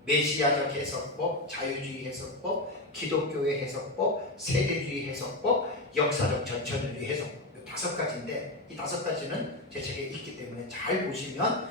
메시아적 해석법, 자유주의 해석법, 기독교의 해석법, 세대주의 해석법, 역사적 전천주의 해석법, 5가지인데 이 5가지는 제 책에 있기 때문에 잘 보시면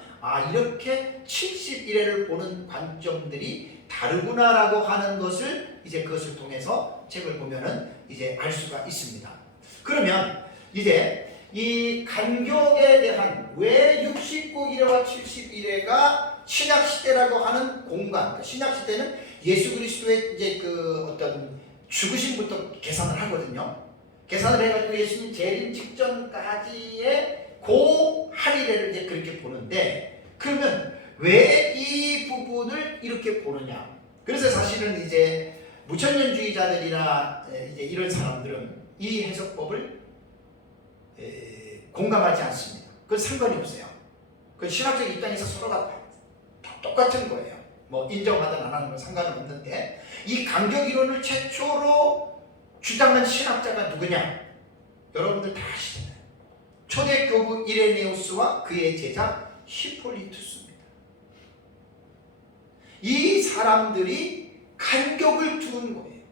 이렇게 71회를 보는 관점들이 다르구나라고 하는 것을 이제 그것을 통해서 책을 보면은 이제 알 수가 있습니다. 그러면 이제 이 간격에 대한 왜 69일회와 71회가 신약시대라고 하는 공간, 신약시대는 예수 그리스도의 이제 그 어떤 죽으심부터 계산을 하거든요. 계산을 해가지고 예수님 재림 직전까지의 그 할일회를 이제 그렇게 보는데, 그러면 왜 이 부분을 이렇게 보느냐? 그래서 사실은 이제 무천년주의자들이나 이제 이런 사람들은 이 해석법을 공감하지 않습니다. 그건 상관이 없어요. 그 신학적 입장에서 서로가 다 똑같은 거예요. 뭐 인정하든 안 하는 건 상관은 없는데, 이 간격 이론을 최초로 주장한 신학자가 누구냐? 여러분들 다 아시잖아요. 초대교부 이레네우스와 그의 제자 히폴리투스입니다. 이 사람들이 간격을 두는 거예요.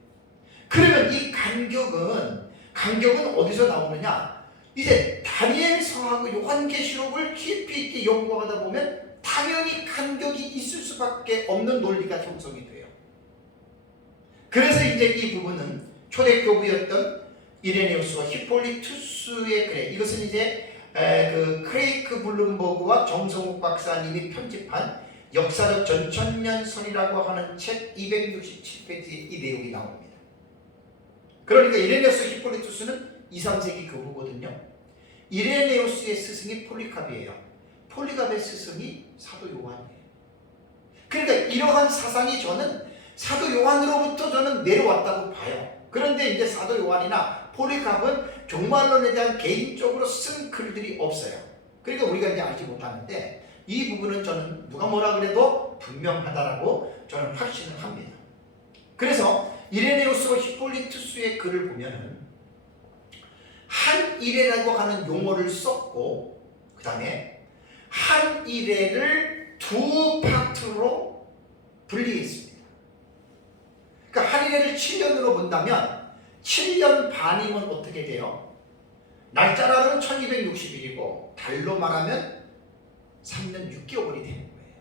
그러면 이 간격은 어디서 나오느냐? 이제 다니엘서하고 요한계시록을 깊이 있게 연구하다 보면 당연히 간격이 있을 수밖에 없는 논리가 형성이 돼요. 그래서 이제 이 부분은 초대교부였던 이레네우스와 히폴리투스의 글, 이것은 이제 그 크레이크 블룸버그와 정성욱 박사님이 편집한 역사적 전천년설이라고 하는 책 267페이지에 이 내용이 나옵니다. 그러니까 이레네우스 히폴리투스는 2, 3세기 교부거든요. 이레네우스의 스승이 폴리캅이에요. 폴리캅의 스승이 사도 요한이에요. 그러니까 이러한 사상이 저는 사도 요한으로부터 저는 내려왔다고 봐요. 그런데 이제 사도 요한이나 폴리캅은 종말론에 대한 개인적으로 쓴 글들이 없어요. 그러니까 우리가 이제 알지 못하는데, 이 부분은 저는 누가 뭐라 그래도 분명하다라고 저는 확신을 합니다. 그래서 이레네우스와 히폴리투스의 글을 보면은 한 일회라고 하는 용어를 썼고, 그 다음에 한 일회를 2파트로 분리했습니다. 그러니까 한 일회를 7년으로 본다면 7년 반이면 어떻게 돼요? 날짜로는 1260일이고 달로 말하면 3년 6개월이 되는 거예요.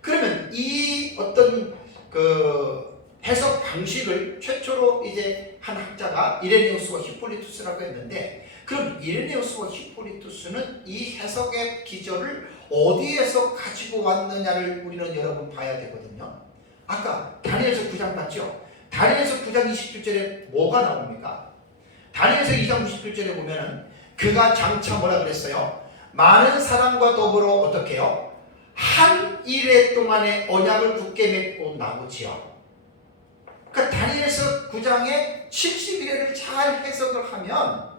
그러면 이 어떤 그 해석 방식을 최초로 이제 한 학자가 이레네우스와 히폴리투스라고 했는데, 그럼 이레네우스와 히폴리투스는 이 해석의 기저를 어디에서 가지고 왔느냐를 우리는 여러분 봐야 되거든요. 아까 다니엘서 9장 봤죠? 다니엘서 9장 27절에 뭐가 나옵니까? 다니엘서 2장 97절에 보면은 그가 장차 뭐라 그랬어요? 많은 사람과 더불어 어떻게 해요? 한 일회 동안의 언약을 굳게 맺고 나오지요. 그러니까 다니엘서 9장의 71회를 잘 해석을 하면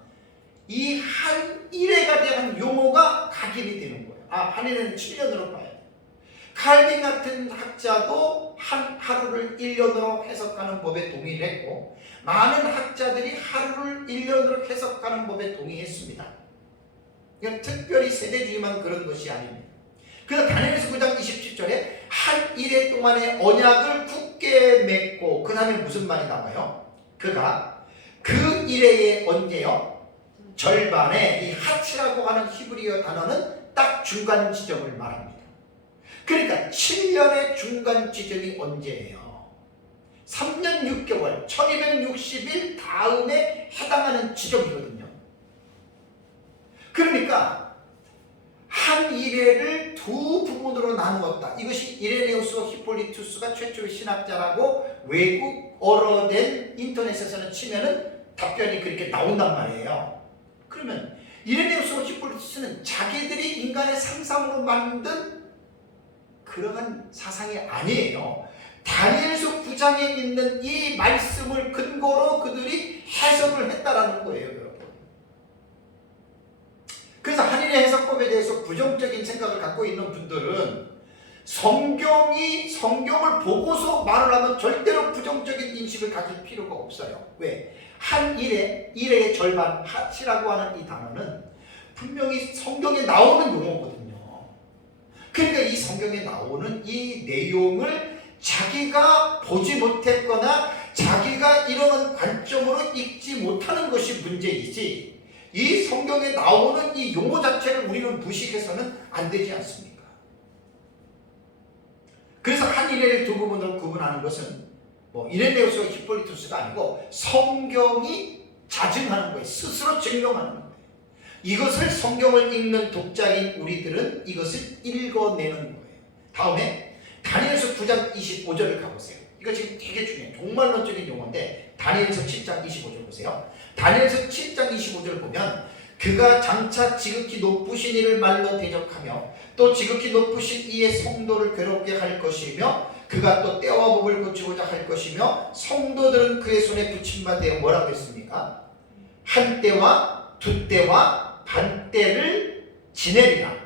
이 한 일회가 대한 용어가 각인이 되는 거예요. 한 일회는 7년으로 봐야 돼요. 칼빈 같은 학자도 하루를 1년으로 해석하는 법에 동의를 했고, 많은 학자들이 하루를 1년으로 해석하는 법에 동의했습니다. 그러니까 특별히 세대주의만 그런 것이 아닙니다. 그래서 다니엘서 9장 27절에 한 일회 동안의 언약을 굳게 맺고, 그 다음에 무슨 말이 나와요? 그가 그 일회의 언제요? 절반에, 이 하치라고 하는 히브리어 단어는 딱 중간 지점을 말합니다. 그러니까 7년의 중간 지점이 언제예요? 3년 6개월 1260일 다음에 해당하는 지점이거든요. 그러니까 한 이래를 두 부분으로 나누었다. 이것이 이레네우스와 히폴리투스가 최초의 신학자라고 외국어로 된 인터넷에서는 치면은 답변이 그렇게 나온단 말이에요. 그러면 이레네우스와 히폴리투스는 자기들이 인간의 상상으로 만든 그러한 사상이 아니에요. 다니엘서 9장에 있는 이 말씀을 근거로 그들이 해석을 했다라는 거예요, 여러분. 그래서 한일의 해석법에 대해서 부정적인 생각을 갖고 있는 분들은 성경을 보고서 말을 하면 절대로 부정적인 인식을 가질 필요가 없어요. 왜? 한 일의 절반, 하치라고 하는 이 단어는 분명히 성경에 나오는 용어거든요. 그러니까 이 성경에 나오는 이 내용을 자기가 보지 못했거나 자기가 이런 관점으로 읽지 못하는 것이 문제이지, 이 성경에 나오는 이 용어 자체를 우리는 무식해서는 안 되지 않습니까? 그래서 한 이레를 두 부분으로 구분하는 것은 이레네우스와 히폴리투스가 아니고 성경이 자증하는 거예요. 스스로 증명하는 거예요. 이것을 성경을 읽는 독자인 우리들은 이것을 읽어내는 거예요. 다음에 다니엘서 9장 25절을 가보세요. 이거 지금 되게 중요해요. 종말론적인 용어인데 다니엘서 7장 25절 보세요. 다니엘서 7장 25절 보면 그가 장차 지극히 높으신 이를 말로 대적하며 또 지극히 높으신 이의 성도를 괴롭게 할 것이며 그가 또 때와 법을 고치고자 할 것이며 성도들은 그의 손에 붙임받아 뭐라고 했습니까? 한 때와 두 때와 반 때를 지내리라.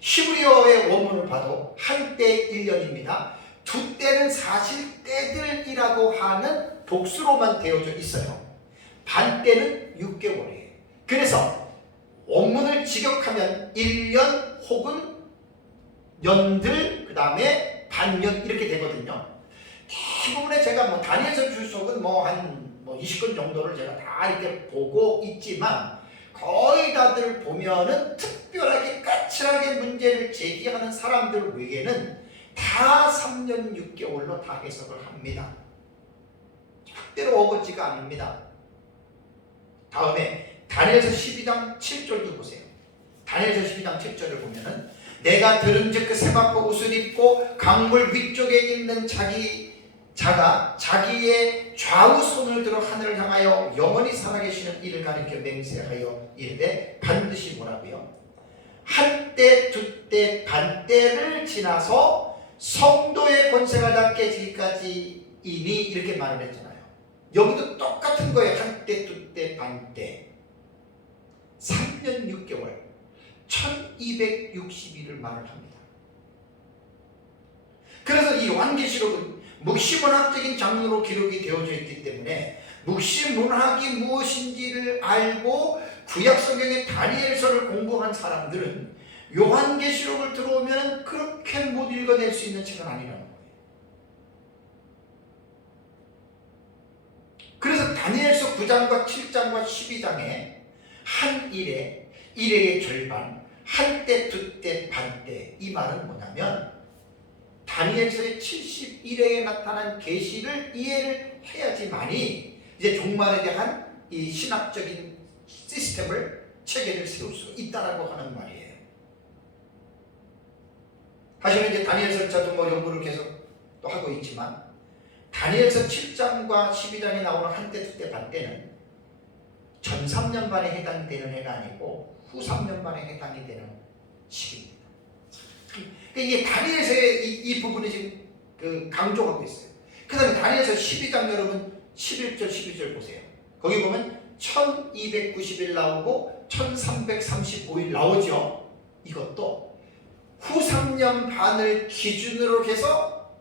히브리어의 원문을 봐도 한 때 1년입니다. 두 때는 사실 때들이라고 하는 복수로만 되어져 있어요. 반 때는 6개월이에요. 그래서 원문을 직역하면 1년 혹은 년들, 그 다음에 반년 이렇게 되거든요. 대부분의 제가 다니엘서 주석은 한 20권 정도를 제가 다 이렇게 보고 있지만 거의 다들 보면은 특별하게 까칠하게 문제를 제기하는 사람들 외에는 다 3년 6개월로 다 해석을 합니다. 절대로 어거지가 아닙니다. 다음에 다니엘서 12장 7절도 보세요. 다니엘서 12장 7절을 보면은 내가 들은즉 그 세마포 옷을 입고 강물 위쪽에 있는 자가 자기의 좌우 손을 들어 하늘을 향하여 영원히 살아계시는 이를 가리켜 맹세하여 이르되 반드시 뭐라고요? 한 때, 두 때, 반 때를 지나서 성도의 권세가 다 깨지기까지이니 이렇게 말을 했잖아요. 여기도 똑같은 거예요. 한 때, 두 때, 반 때. 3년 6개월 1260일을 말을 합니다. 그래서 이 요한계시록은 묵시문학적인 장르로 기록이 되어져 있기 때문에 묵시문학이 무엇인지를 알고 구약성경의 다니엘서를 공부한 사람들은 요한계시록을 들어오면 그렇게 못 읽어낼 수 있는 책은 아니라는 거예요. 그래서 다니엘서 9장과 7장과 12장에 한 일의 절반, 한 때, 두 때, 반 때, 이 말은 뭐냐면 다니엘서의 71회에 나타난 계시를 이해를 해야지만이 이제 종말에 대한 이 신학적인 시스템을 체계를 세울 수 있다라고 하는 말이에요. 사실은 이제 다니엘서 저도 연구를 계속 또 하고 있지만 다니엘서 7장과 12장에 나오는 한 때, 두 때, 반 때는 전 3년 반에 해당이 되는 해가 아니고 후 3년 반에 해당이 되는 시기입니다. 이게 다니엘서의 이 부분이 지금 강조하고 있어요. 그 다음에 다니엘서 12장 여러분 11절 12절 보세요. 거기 보면 1290일 나오고 1335일 나오죠. 이것도 후 3년 반을 기준으로 해서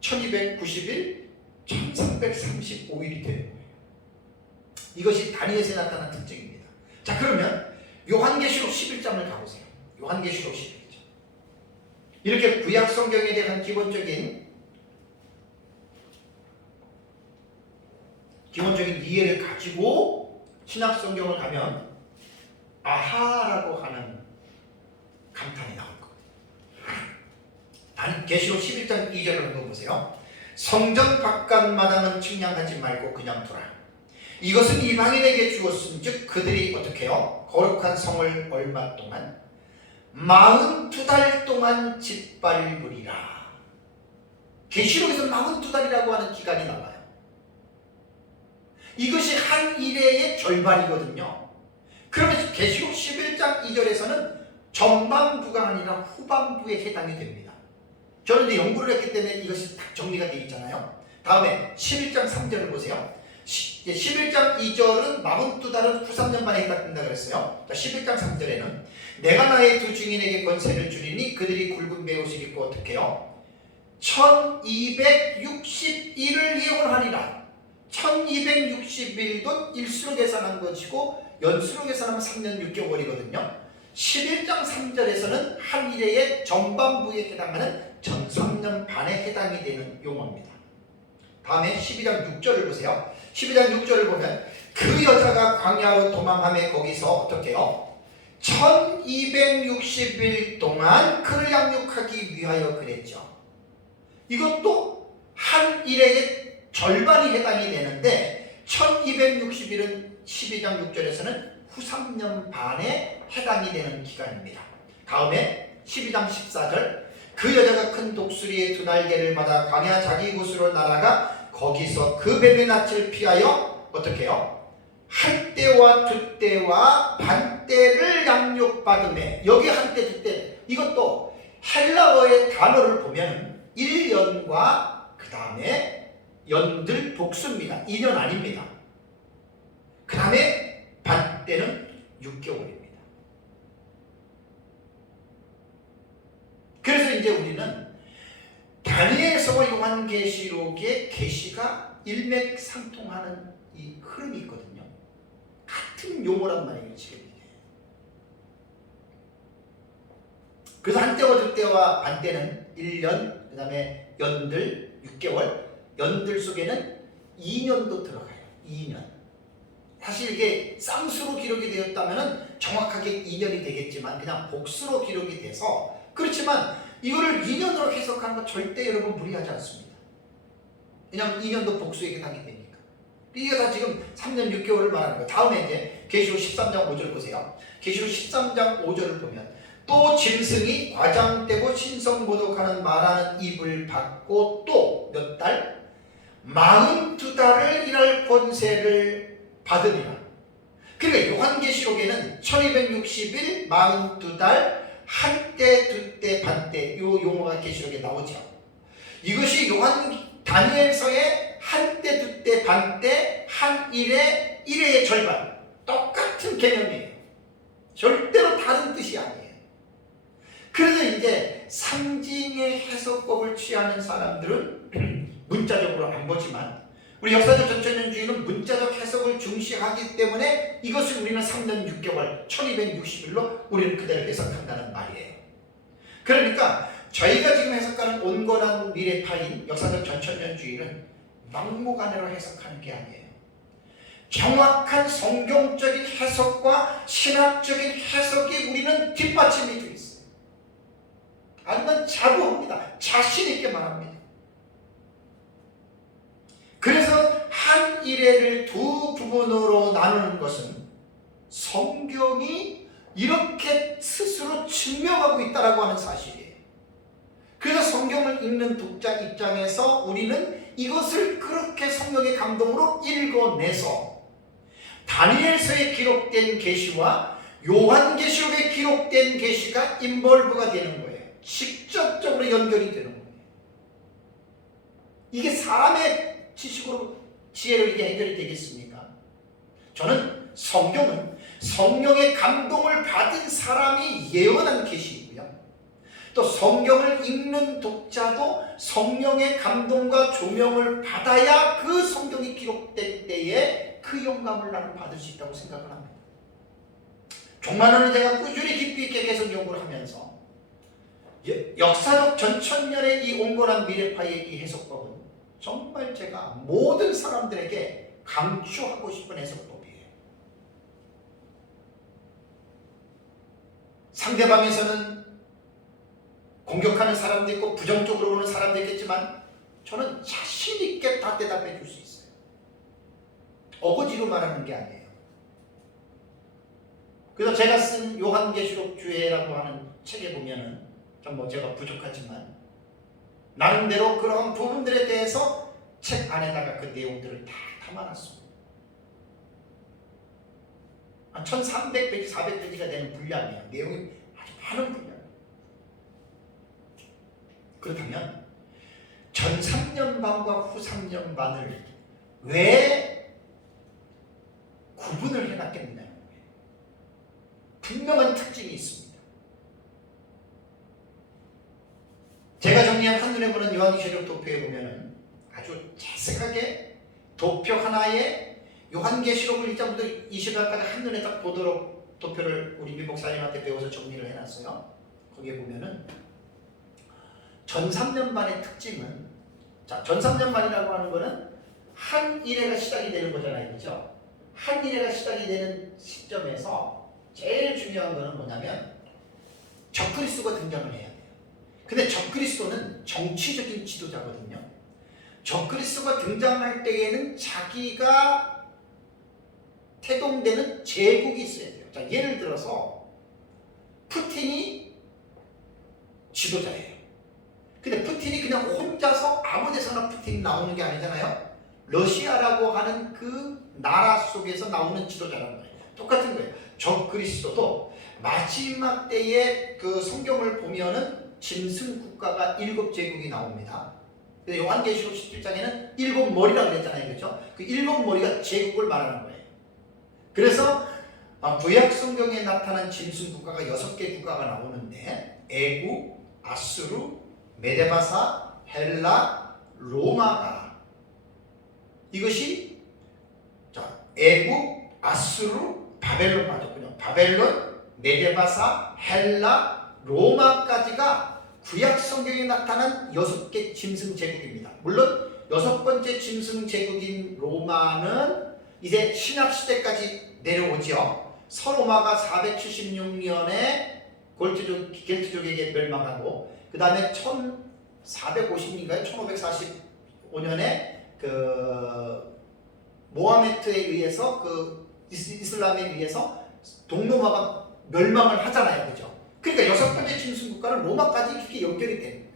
1290일 1335일이 되는 거예요. 이것이 다니엘서에 나타난 특징입니다. 자, 그러면 요한계시록 11장을 가보세요. 요한계시록 11장. 이렇게 구약 성경에 대한 기본적인 이해를 가지고 신약 성경을 가면 아하라고 하는 감탄이 나올 겁니다. 계시록 11장 2절을 한번 보세요. 성전 바깥 마당은 측량하지 말고 그냥 두라. 이것은 이방인에게 주었음 즉 그들이 어떻게 해요? 거룩한 성을 얼마 동안? 42달 동안 짓밟으리라. 계시록에서 42달이라고 하는 기간이 나와요. 이것이 한 일회의 절반이거든요. 그러면 계시록 11장 2절에서는 전반부가 아니라 후반부에 해당이 됩니다. 저는 이제 연구를 했기 때문에 이것이 딱 정리가 되어 있잖아요. 다음에 11장 3절을 보세요. 11장 2절은 42달은 후 3년 만에 해당된다 그랬어요. 자, 11장 3절에는 내가 나의 두 증인에게 권세를 주리니 그들이 굵은 베옷을 입고 어떻게 해요? 1260일을 예언하리라. 1260일도 일수로 계산한 것이고 연수로 계산하면 3년 6개월이거든요. 11장 3절에서는 한 일회의 전반부에 해당하는 전 3년 반에 해당이 되는 용어입니다. 다음에 12장 6절을 보세요. 12장 6절을 보면 그 여자가 광야로 도망하며 거기서 어떻게 해요? 1260일 동안 그를 양육하기 위하여 그랬죠. 이것도 한 일회의 절반이 해당이 되는데 1260일은 12장 6절에서는 후 3년 반에 해당이 되는 기간입니다. 다음에 12장 14절 그 여자가 큰 독수리의 두 날개를 받아 광야 자기 곳으로 날아가 거기서 그 뱀의 낯을 피하여 어떻게 해요? 한 때와 두 때와 반 때를 양육받음에 여기 한 때, 두 때 이것도 헬라어의 단어를 보면 1년과 그 다음에 연들 복수입니다. 2년 아닙니다. 그 다음에 반 때는 6개월입니다. 그래서 이제 우리는 다니엘서와 요한계시록의 계시가 일맥상통하는 이 흐름이 있거든요. 같은 용어란 말이에요. 지금 이게. 그래서 한때와 두때와 반때는 1년, 그 다음에 연들 6개월, 연들 속에는 2년도 들어가요. 2년. 사실 이게 쌍수로 기록이 되었다면 정확하게 2년이 되겠지만 그냥 복수로 기록이 돼서 그렇지만 이거를 2년으로 해석하는 건 절대 여러분 무리하지 않습니다. 왜냐하면 2년도 복수에 해당이 되니까. 이게 다 지금 3년 6개월을 말하는 거예요. 다음에 이제 계시록 13장 5절 보세요. 계시록 13장 5절을 보면 또 짐승이 과장되고 신성모독하는 말하는 입을 받고 또 몇 달? 42달을 일할 권세를 받으리라. 그러니까 요한계시록에는 1260일, 42달, 한때, 두때, 반때 요 용어가 계시록에 나오죠. 이것이 다니엘서의 한때, 두때, 반때, 한 일의 1회의 절반 똑같은 개념이에요. 절대로 다른 뜻이 아니에요. 그래서 이제 상징의 해석법을 취하는 사람들은 문자적으로 안 보지만 우리 역사적 전천년주의는 문자적 해석을 중시하기 때문에 이것을 우리는 3년 6개월 1260일로 우리는 그대로 해석한다는 말이에요. 그러니까 저희가 지금 해석하는 온건한 미래파인 역사적 전천년주의는 막무가내로 해석하는 게 아니에요. 정확한 성경적인 해석과 신학적인 해석이 우리는 뒷받침이 되어 있어요. 아니면 자부합니다. 자신 있게 말합니다. 그래서 한 일회를 두 부분으로 나누는 것은 성경이 이렇게 스스로 증명하고 있다고 하는 사실이에요. 그래서 성경을 읽는 독자 입장에서 우리는 이것을 그렇게 성령의 감동으로 읽어내서 다니엘서에 기록된 계시와 요한계시록에 기록된 계시가 인볼브가 되는 거예요. 직접적으로 연결이 되는 거예요. 이게 사람의 지식으로 지혜로 이게 해결이 되겠습니까? 저는 성경은 성령의 감동을 받은 사람이 예언한 계시이고요. 또 성경을 읽는 독자도 성령의 감동과 조명을 받아야 그 성경이 기록될 때에 그 영감을 나는 받을 수 있다고 생각을 합니다. 종만원은 제가 꾸준히 깊이 있게 계속 연구를 하면서 역사적 전천년의 이 온건한 미래파의 이 해석법은 정말 제가 모든 사람들에게 강추하고 싶은 해석법이에요. 상대방에서는 공격하는 사람도 있고 부정적으로 보는 사람도 있겠지만 저는 자신 있게 다 대답해 줄 수 있어요. 어거지로 말하는 게 아니에요. 그래서 제가 쓴 요한계시록 주해라고 하는 책에 보면은 좀 뭐 제가 부족하지만 나름대로 그런 부분들에 대해서 책 안에다가 그 내용들을 다 담아놨습니다. 한 1300페이지, 400페이지가 되는 분량이에요. 내용이 아주 많은 분량. 그렇다면 전 3년반과 후 3년반을 왜 구분을 해놨겠느냐는 거예요. 분명한 특징이 있습니다. 제가 정리한 한눈에 보는 요한계시록 도표에 보면은 아주 자세하게 도표 하나에 요한계시록을 1장부터 20장까지 한눈에 딱 보도록 도표를 우리 미 목사님한테 배워서 정리를 해놨어요. 거기에 보면은 전 3년반의 특징은, 자, 전 3년반이라고 하는 거는 한 일회가 시작이 되는 거잖아요. 그죠? 한 일회가 시작이 되는 시점에서 제일 중요한 거는 뭐냐면 적그리스도가 등장을 해야 돼요. 근데 적그리스도는 정치적인 지도자거든요. 적그리스도가 등장할 때에는 자기가 태동되는 제국이 있어야 돼요. 자, 예를 들어서 푸틴이 지도자예요. 근데 푸틴이 그냥 혼자서 아무 데서나 푸틴이 나오는 게 아니잖아요. 러시아라고 하는 그 나라 속에서 나오는 지도자라는 거예요. 똑같은 거예요. 적그리스도도 마지막 때에 그 성경을 보면은 짐승 국가가 7제국이 나옵니다. 요한계시록 17장에는 7머리라고 그랬잖아요. 그렇죠? 그 7머리가 제국을 말하는 거예요. 그래서 구약 성경에 나타난 짐승 국가가 6개 국가가 나오는데 애국, 아수르, 메데바사, 헬라, 로마가 이것이 자, 애국, 아수르, 바벨론 맞았군요. 바벨론, 메데바사, 헬라, 로마까지가 구약 성경에 나타난 6개 짐승 제국입니다. 물론 6번째 짐승 제국인 로마는 이제 신약 시대까지 내려오죠. 서로마가 476년에 겔트족에게 멸망하고 그 다음에 1450인가요? 1545년에 그 모하메트에 의해서 그 이슬람에 의해서 동로마가 멸망을 하잖아요. 그죠? 그러니까 6번째 짐승 국가는 로마까지 이렇게 연결이 되는 거예요.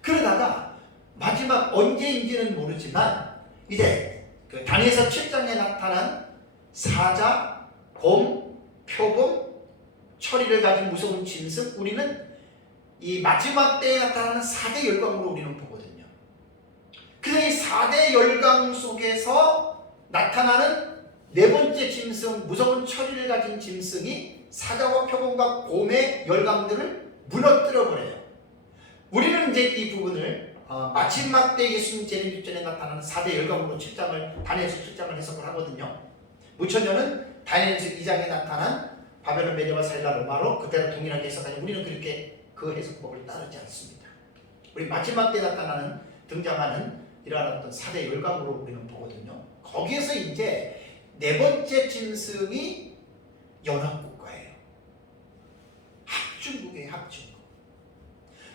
그러다가 마지막 언제인지는 모르지만 이제 그 다니엘서 7장에 나타난 사자, 곰, 표범, 처리를 가진 무서운 짐승, 우리는 이 마지막 때에 나타나는 4대 열강으로 우리는 보거든요. 그래서 이 4대 열강 속에서 나타나는 네 번째 짐승, 무서운 처리를 가진 짐승이 사자와 표범과 곰의 열강들을 무너뜨려 버려요. 우리는 이제 이 부분을 마지막 때 예수님 재림 직전에 나타나는 4대 열강으로 다니엘서 7장을 해석을 하거든요. 무천년은 다니엘서 2장에 나타난 바벨론, 메데와 사일라, 로마로 그때랑 동일하게 해석하니 우리는 그렇게 그 해석법을 따르지 않습니다. 우리 마지막 때 나타나는 등장하는 이러한 어떤 4대 열강으로 우리는 보거든요. 거기에서 이제 네 번째 짐승이 연합국가예요. 합중국이에요. 합중국.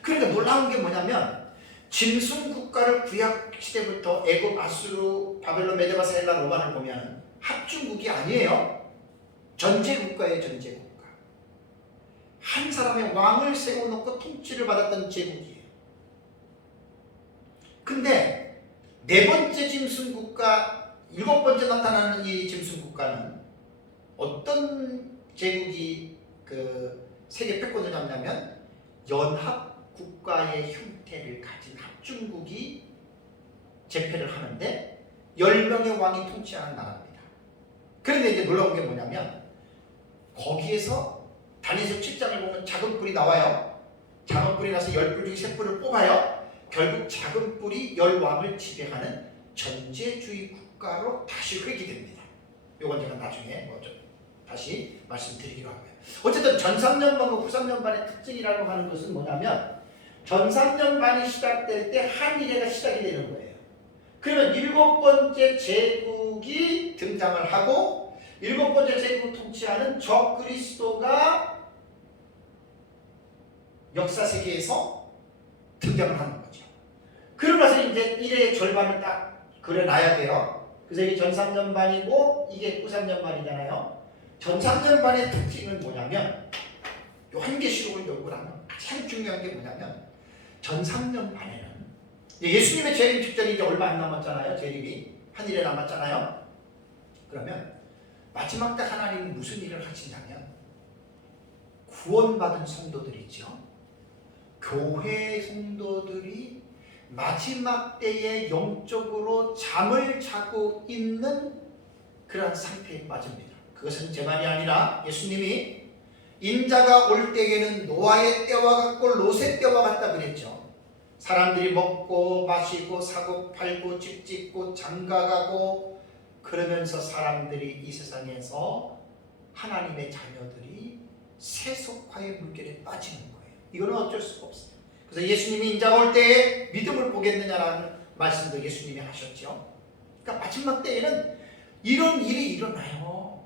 그러니까 놀라운 게 뭐냐면 짐승 국가를 구약 시대부터 애굽, 아수르, 바벨론, 메데바, 사일라, 로마를 보면 합중국이 아니에요. 전제국가예요. 전제국가. 한 사람의 왕을 세워놓고 통치를 받았던 제국이에요. 근데 네 번째 짐승 국가, 7번째 나타나는 이 짐승 국가는 어떤 제국이 그 세계 패권을 잡냐면 연합 국가의 형태를 가진 합중국이 제패를 하는데 10명의 왕이 통치하는 나라입니다. 그런데 이제 놀라운 게 뭐냐면 거기에서 다니엘서 7장을 보면 작은 뿔이 나와요. 작은 뿔이 나서 10뿔 중에 3뿔을 뽑아요. 결국 작은 뿔이 10왕을 지배하는 전제주의 국가로 다시 회귀됩니다. 이건 제가 나중에 뭐 좀 다시 말씀드리기로 하고요. 어쨌든 전 3년반과 후 3년반의 특징이라고 하는 것은 뭐냐면 전 3년반이 시작될 때 한 일회가 시작이 되는 거예요. 그러면 7번째 제국이 등장을 하고 7번째 제국을 통치하는 적그리스도가 역사 세계에서 등장을 하는 거죠. 그러면서 이제 1의 절반을 딱 그려놔야 돼요. 그래서 이게 전삼년반이고 이게 후삼년반이잖아요. 전삼년반의 특징은 뭐냐면 요한계시록을 연구를 하면 가장 중요한 게 뭐냐면 전삼년반에는 예수님의 재림 직전이 이제 얼마 안 남았잖아요. 재림이 한 일에 남았잖아요. 그러면 마지막 때 하나님이 무슨 일을 하시냐면 구원받은 성도들이죠. 교회 성도들이 마지막 때에 영적으로 잠을 자고 있는 그런 상태에 빠집니다. 그것은 제 말이 아니라 예수님이 인자가 올 때에는 노아의 때와 같고 롯의 때와 같다 그랬죠. 사람들이 먹고 마시고 사고 팔고 집 짓고 장가가고 그러면서 사람들이 이 세상에서 하나님의 자녀들이 세속화의 물결에 빠지는 거예요. 이거는 어쩔 수가 없어요. 그래서 예수님이 인자가 올 때에 믿음을 보겠느냐라는 말씀도 예수님이 하셨죠. 그러니까 마지막 때에는 이런 일이 일어나요.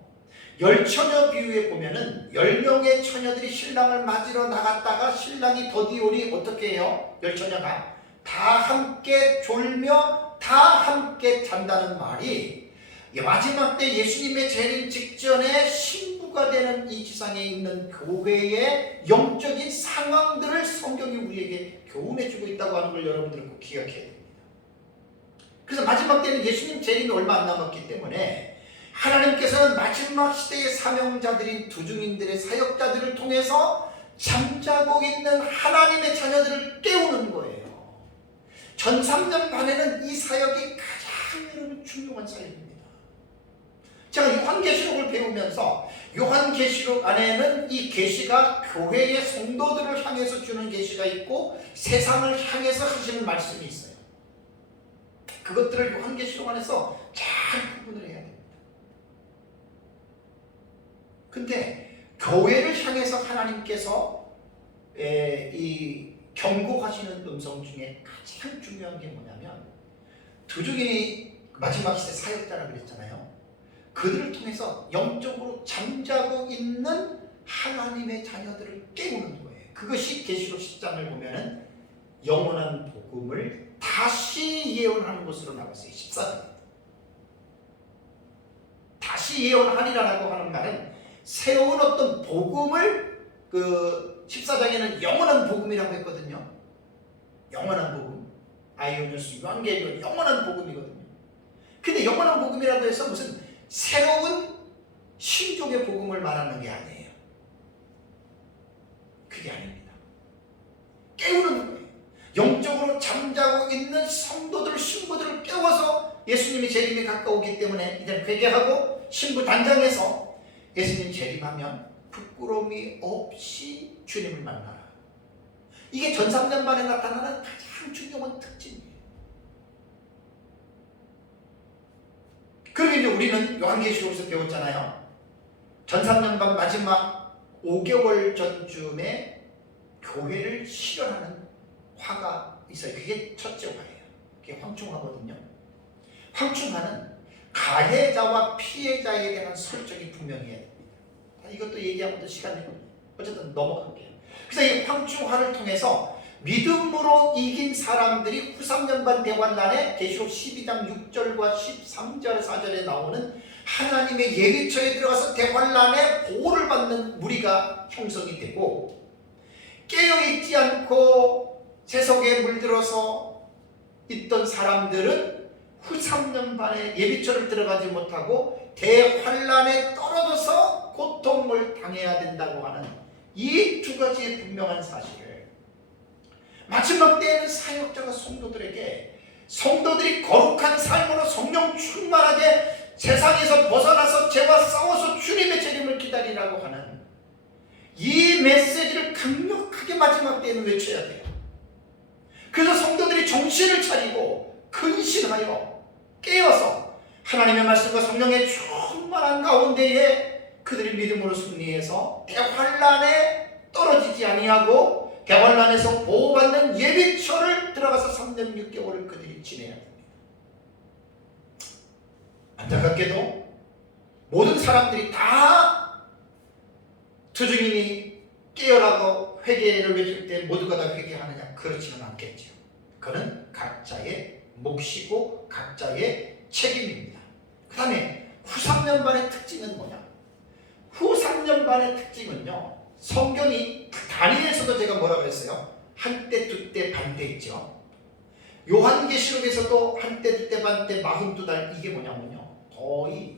열처녀 비유에 보면은 10명의 처녀들이 신랑을 맞으러 나갔다가 신랑이 더디오니 어떻게 해요? 열처녀가 다 함께 졸며 다 함께 잔다는 말이 마지막 때 예수님의 재림 직전에 신부가 되는 이 지상에 있는 교회의 영적인 상황들을 성경이 우리에게 교훈해주고 있다고 하는 걸 여러분들은 꼭 기억해야 됩니다. 그래서 마지막 때는 예수님 재림이 얼마 안 남았기 때문에 하나님께서는 마지막 시대의 사명자들인 두중인들의 사역자들을 통해서 잠자고 있는 하나님의 자녀들을 깨우는 거예요. 전 3년 반에는 이 사역이 가장 중요한 사역입니다. 제가 요한계시록을 배우면서 요한계시록 안에는 이 계시가 교회의 성도들을 향해서 주는 계시가 있고 세상을 향해서 하시는 말씀이 있어요. 그것들을 요한계시록 안에서 잘 구분을 해야 됩니다. 근데 교회를 향해서 하나님께서 이 경고하시는 음성 중에 가장 중요한 게 뭐냐면 두중인이 마지막 시대 사역자라 그랬잖아요. 그들을 통해서 영적으로 잠자고 있는 하나님의 자녀들을 깨우는 거예요. 그것이 계시록 10장을 보면은 영원한 복음을 다시 예언하는 것으로 나왔어요. 14장. 다시 예언하리라고 하는 말은 새로운 어떤 복음을 그 14장에는 영원한 복음이라고 했거든요. 영원한 복음. 아이오니오스 유한계리온 영원한 복음이거든요. 근데 영원한 복음이라고 해서 무슨 새로운 신종의 복음을 말하는 게 아니에요. 그게 아닙니다. 깨우는 거예요. 영적으로 잠자고 있는 성도들, 신부들을 깨워서 예수님이 재림이 가까우기 때문에 이제 회개하고 신부 단장에서 예수님 재림하면 부끄러움이 없이 주님을 만나라. 이게 전 3년 만에 나타나는 가장 중요한 특징이에요. 그리고 이제 우리는 요한계시록에서 배웠잖아요. 전 3년반 마지막 5개월 전쯤에 교회를 실현하는 화가 있어요. 그게 첫째 화예요. 그게 황충화거든요. 황충화는 가해자와 피해자에 대한 설정이 분명해야 됩니다. 이것도 얘기하면 또 시간이 어쨌든 넘어갈게요. 그래서 이 황충화를 통해서 믿음으로 이긴 사람들이 후삼년반 대환란에 계시록 12장 6절과 13절 4절에 나오는 하나님의 예비처에 들어가서 대환란의 보호를 받는 무리가 형성이 되고 깨어있지 않고 세속에 물들어서 있던 사람들은 후삼년반에 예비처를 들어가지 못하고 대환란에 떨어져서 고통을 당해야 된다고 하는 이 두 가지의 분명한 사실을 마지막 때에는 사역자가 성도들이 거룩한 삶으로 성령 충만하게 세상에서 벗어나서 죄와 싸워서 주님의 재림을 기다리라고 하는 이 메시지를 강력하게 마지막 때에는 외쳐야 돼요. 그래서 성도들이 정신을 차리고 근신하여 깨어서 하나님의 말씀과 성령의 충만한 가운데에 그들이 믿음으로 승리해서 대환란에 떨어지지 아니하고 대환란에서 보호받는 예비처를 들어가서 3년 6개월을 그들이 지내야 됩니다. 안타깝게도 모든 사람들이 다 두중인이 깨어나고 회개를 외칠 때 모두가 다 회개하느냐? 그렇지는 않겠죠. 그는 각자의 몫이고 각자의 책임입니다. 그 다음에 후 3년 반의 특징은 뭐냐? 후 3년 반의 특징은요, 성경이 다니엘서도 제가 뭐라고 했어요? 한때 두때 반때있죠. 요한계시록에서도 한때 두때 반때 42달. 이게 뭐냐면요, 거의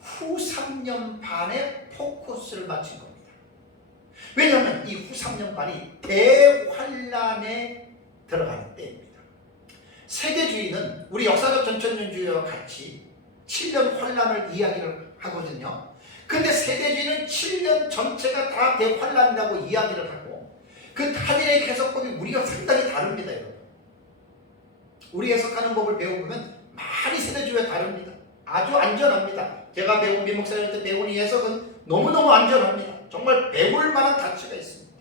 후 3년 반에 포커스를 맞춘 겁니다. 왜냐하면 이 후 3년 반이 대환란에 들어가는 때입니다. 세계주의는 우리 역사적 전천년주의와 같이 7년 환란을 이야기를 하거든요. 근데 세계주의는 7년 전체가 다 대환란이라고 이야기를 하고, 그 한일의 해석법이 우리가 상당히 다릅니다. 여러분, 우리 해석하는 법을 배워보면 많이 세계주의와 다릅니다. 아주 안전합니다. 제가 배운 민목사님한테 배운 이 해석은 너무너무 안전합니다. 정말 배울 만한 가치가 있습니다.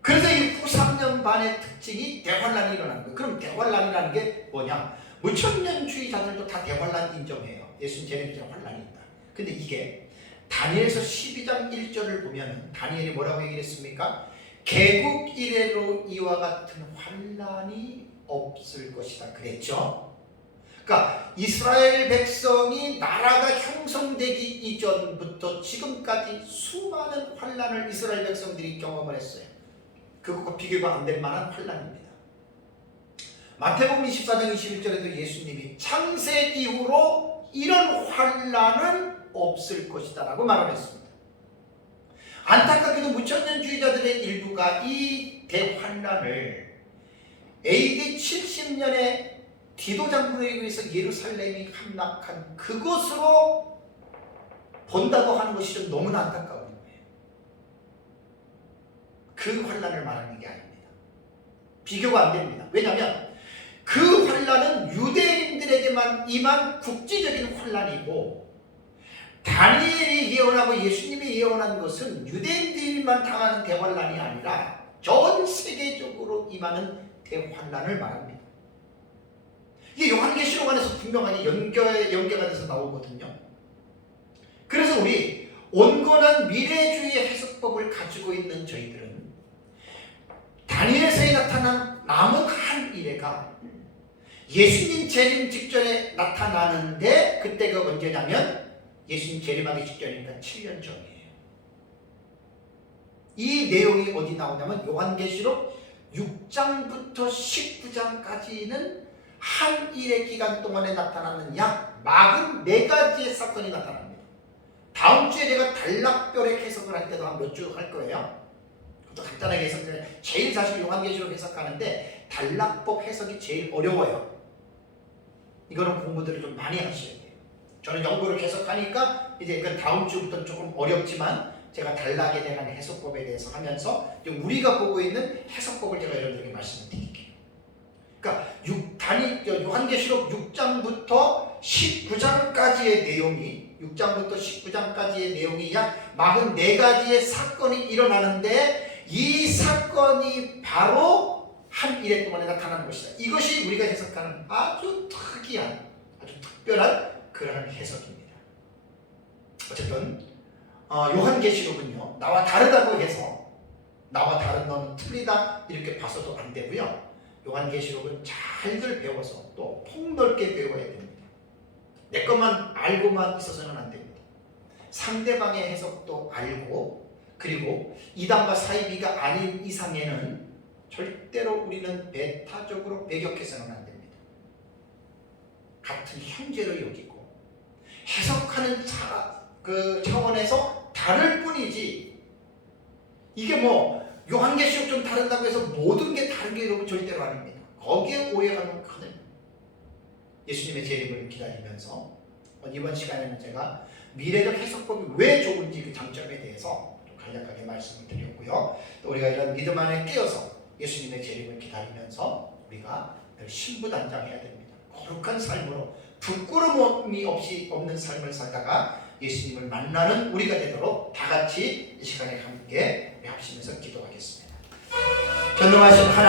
그래서 이 후 3년 반의 특징이 대환란이 일어나는 거예요. 그럼 대환란이라는 게 뭐냐? 무천년주의자들도 다 대환란 인정해요. 예수님 재림전에 환란이 있다. 근데 이게 다니엘서 12장 1절을 보면 다니엘이 뭐라고 얘기했습니까? 개국 이래로 이와 같은 환란이 없을 것이다 그랬죠. 그러니까 이스라엘 백성이 나라가 형성되기 이전부터 지금까지 수많은 환란을 이스라엘 백성들이 경험을 했어요. 그것과 비교가 안 될 만한 환란입니다. 마태복음 24장 21절에도 예수님이 창세 이후로 이런 환란은 없을 것이다 라고 말하셨습니다. 안타깝게도 무천년주의자들의 일부가 이 대환란을 AD 70년에 디도 장군에 의해서 예루살렘이 함락한 그것으로 본다고 하는 것이 좀 너무나 안타까운 거예요. 그 환란을 말하는 게 아닙니다. 비교가 안 됩니다. 왜냐하면 그 환란은 유대인들에게만 임한 국지적인 환란이고, 다니엘이 예언하고 예수님이 예언한 것은 유대인들만 당하는 대환란이 아니라 전 세계적으로 임하는 대환란을 말합니다. 이게 요한계시록 안에서 분명하게 연계가 돼서 나오거든요. 그래서 우리 온건한 미래주의 해석법을 가지고 있는 저희들은 다니엘서에 나타난 남은 한 일회가 예수님 재림 직전에 나타나는데, 그때가 언제냐면 예수님 재림하기 직전이니까 7년 전이에요. 이 내용이 어디 나오냐면 요한계시록 6장부터 19장까지는 한 일의 기간 동안에 나타나는 약 44가지의 사건이 나타납니다. 다음 주에 제가 단락별의 해석을 할 때도 한 몇 주 할 거예요. 그것도 간단하게 해석을, 제일 사실 요한계시록 해석하는데 단락법 해석이 제일 어려워요. 이거는 공부들을 좀 많이 하셔야 돼요. 저는 영구를 해석하니까 이제 그 다음 주부터는 조금 어렵지만 제가 단락에 대한 해석법에 대해서 하면서 우리가 보고 있는 해석법을 제가 여러분들에게 말씀을 드릴게요. 그러니까 요한계시록 6장부터 19장까지의 내용이, 6장부터 19장까지의 내용이 약 44가지의 사건이 일어나는데, 이 사건이 바로 한 일회 동안에 나타나는 것이다. 이것이 우리가 해석하는 아주 특이한, 아주 특별한 그러한 해석입니다. 어쨌든 요한계시록은요, 나와 다르다고 해서 나와 다른 너는 틀리다 이렇게 봐서도 안 되고요. 요한계시록은 잘들 배워서 또 폭넓게 배워야 됩니다. 내 것만 알고만 있어서는 안 됩니다. 상대방의 해석도 알고, 그리고 이단과 사이비가 아닌 이상에는 절대로 우리는 배타적으로 배격해서는 안 됩니다. 같은 형제로 여기고 해석하는 차원에서 다를 뿐이지, 이게 뭐 요한계시록 좀 다른다고 해서 모든 게 다른 게 여러분 절대로 아닙니다. 거기에 오해하면 큰일. 예수님의 재림을 기다리면서 이번 시간에는 제가 미래적 해석법이 왜 좋은지 그 장점에 대해서 좀 간략하게 말씀을 드렸고요. 또 우리가 이런 믿음 안에 깨어서 예수님의 재림을 기다리면서 우리가 늘 신부단장해야 됩니다. 거룩한 삶으로 부끄러움이 없이 없는 삶을 살다가 예수님을 만나는 우리가 되도록 다 같이 이 시간에 함께 합심해서 기도하겠습니다. 전능하신 하나님,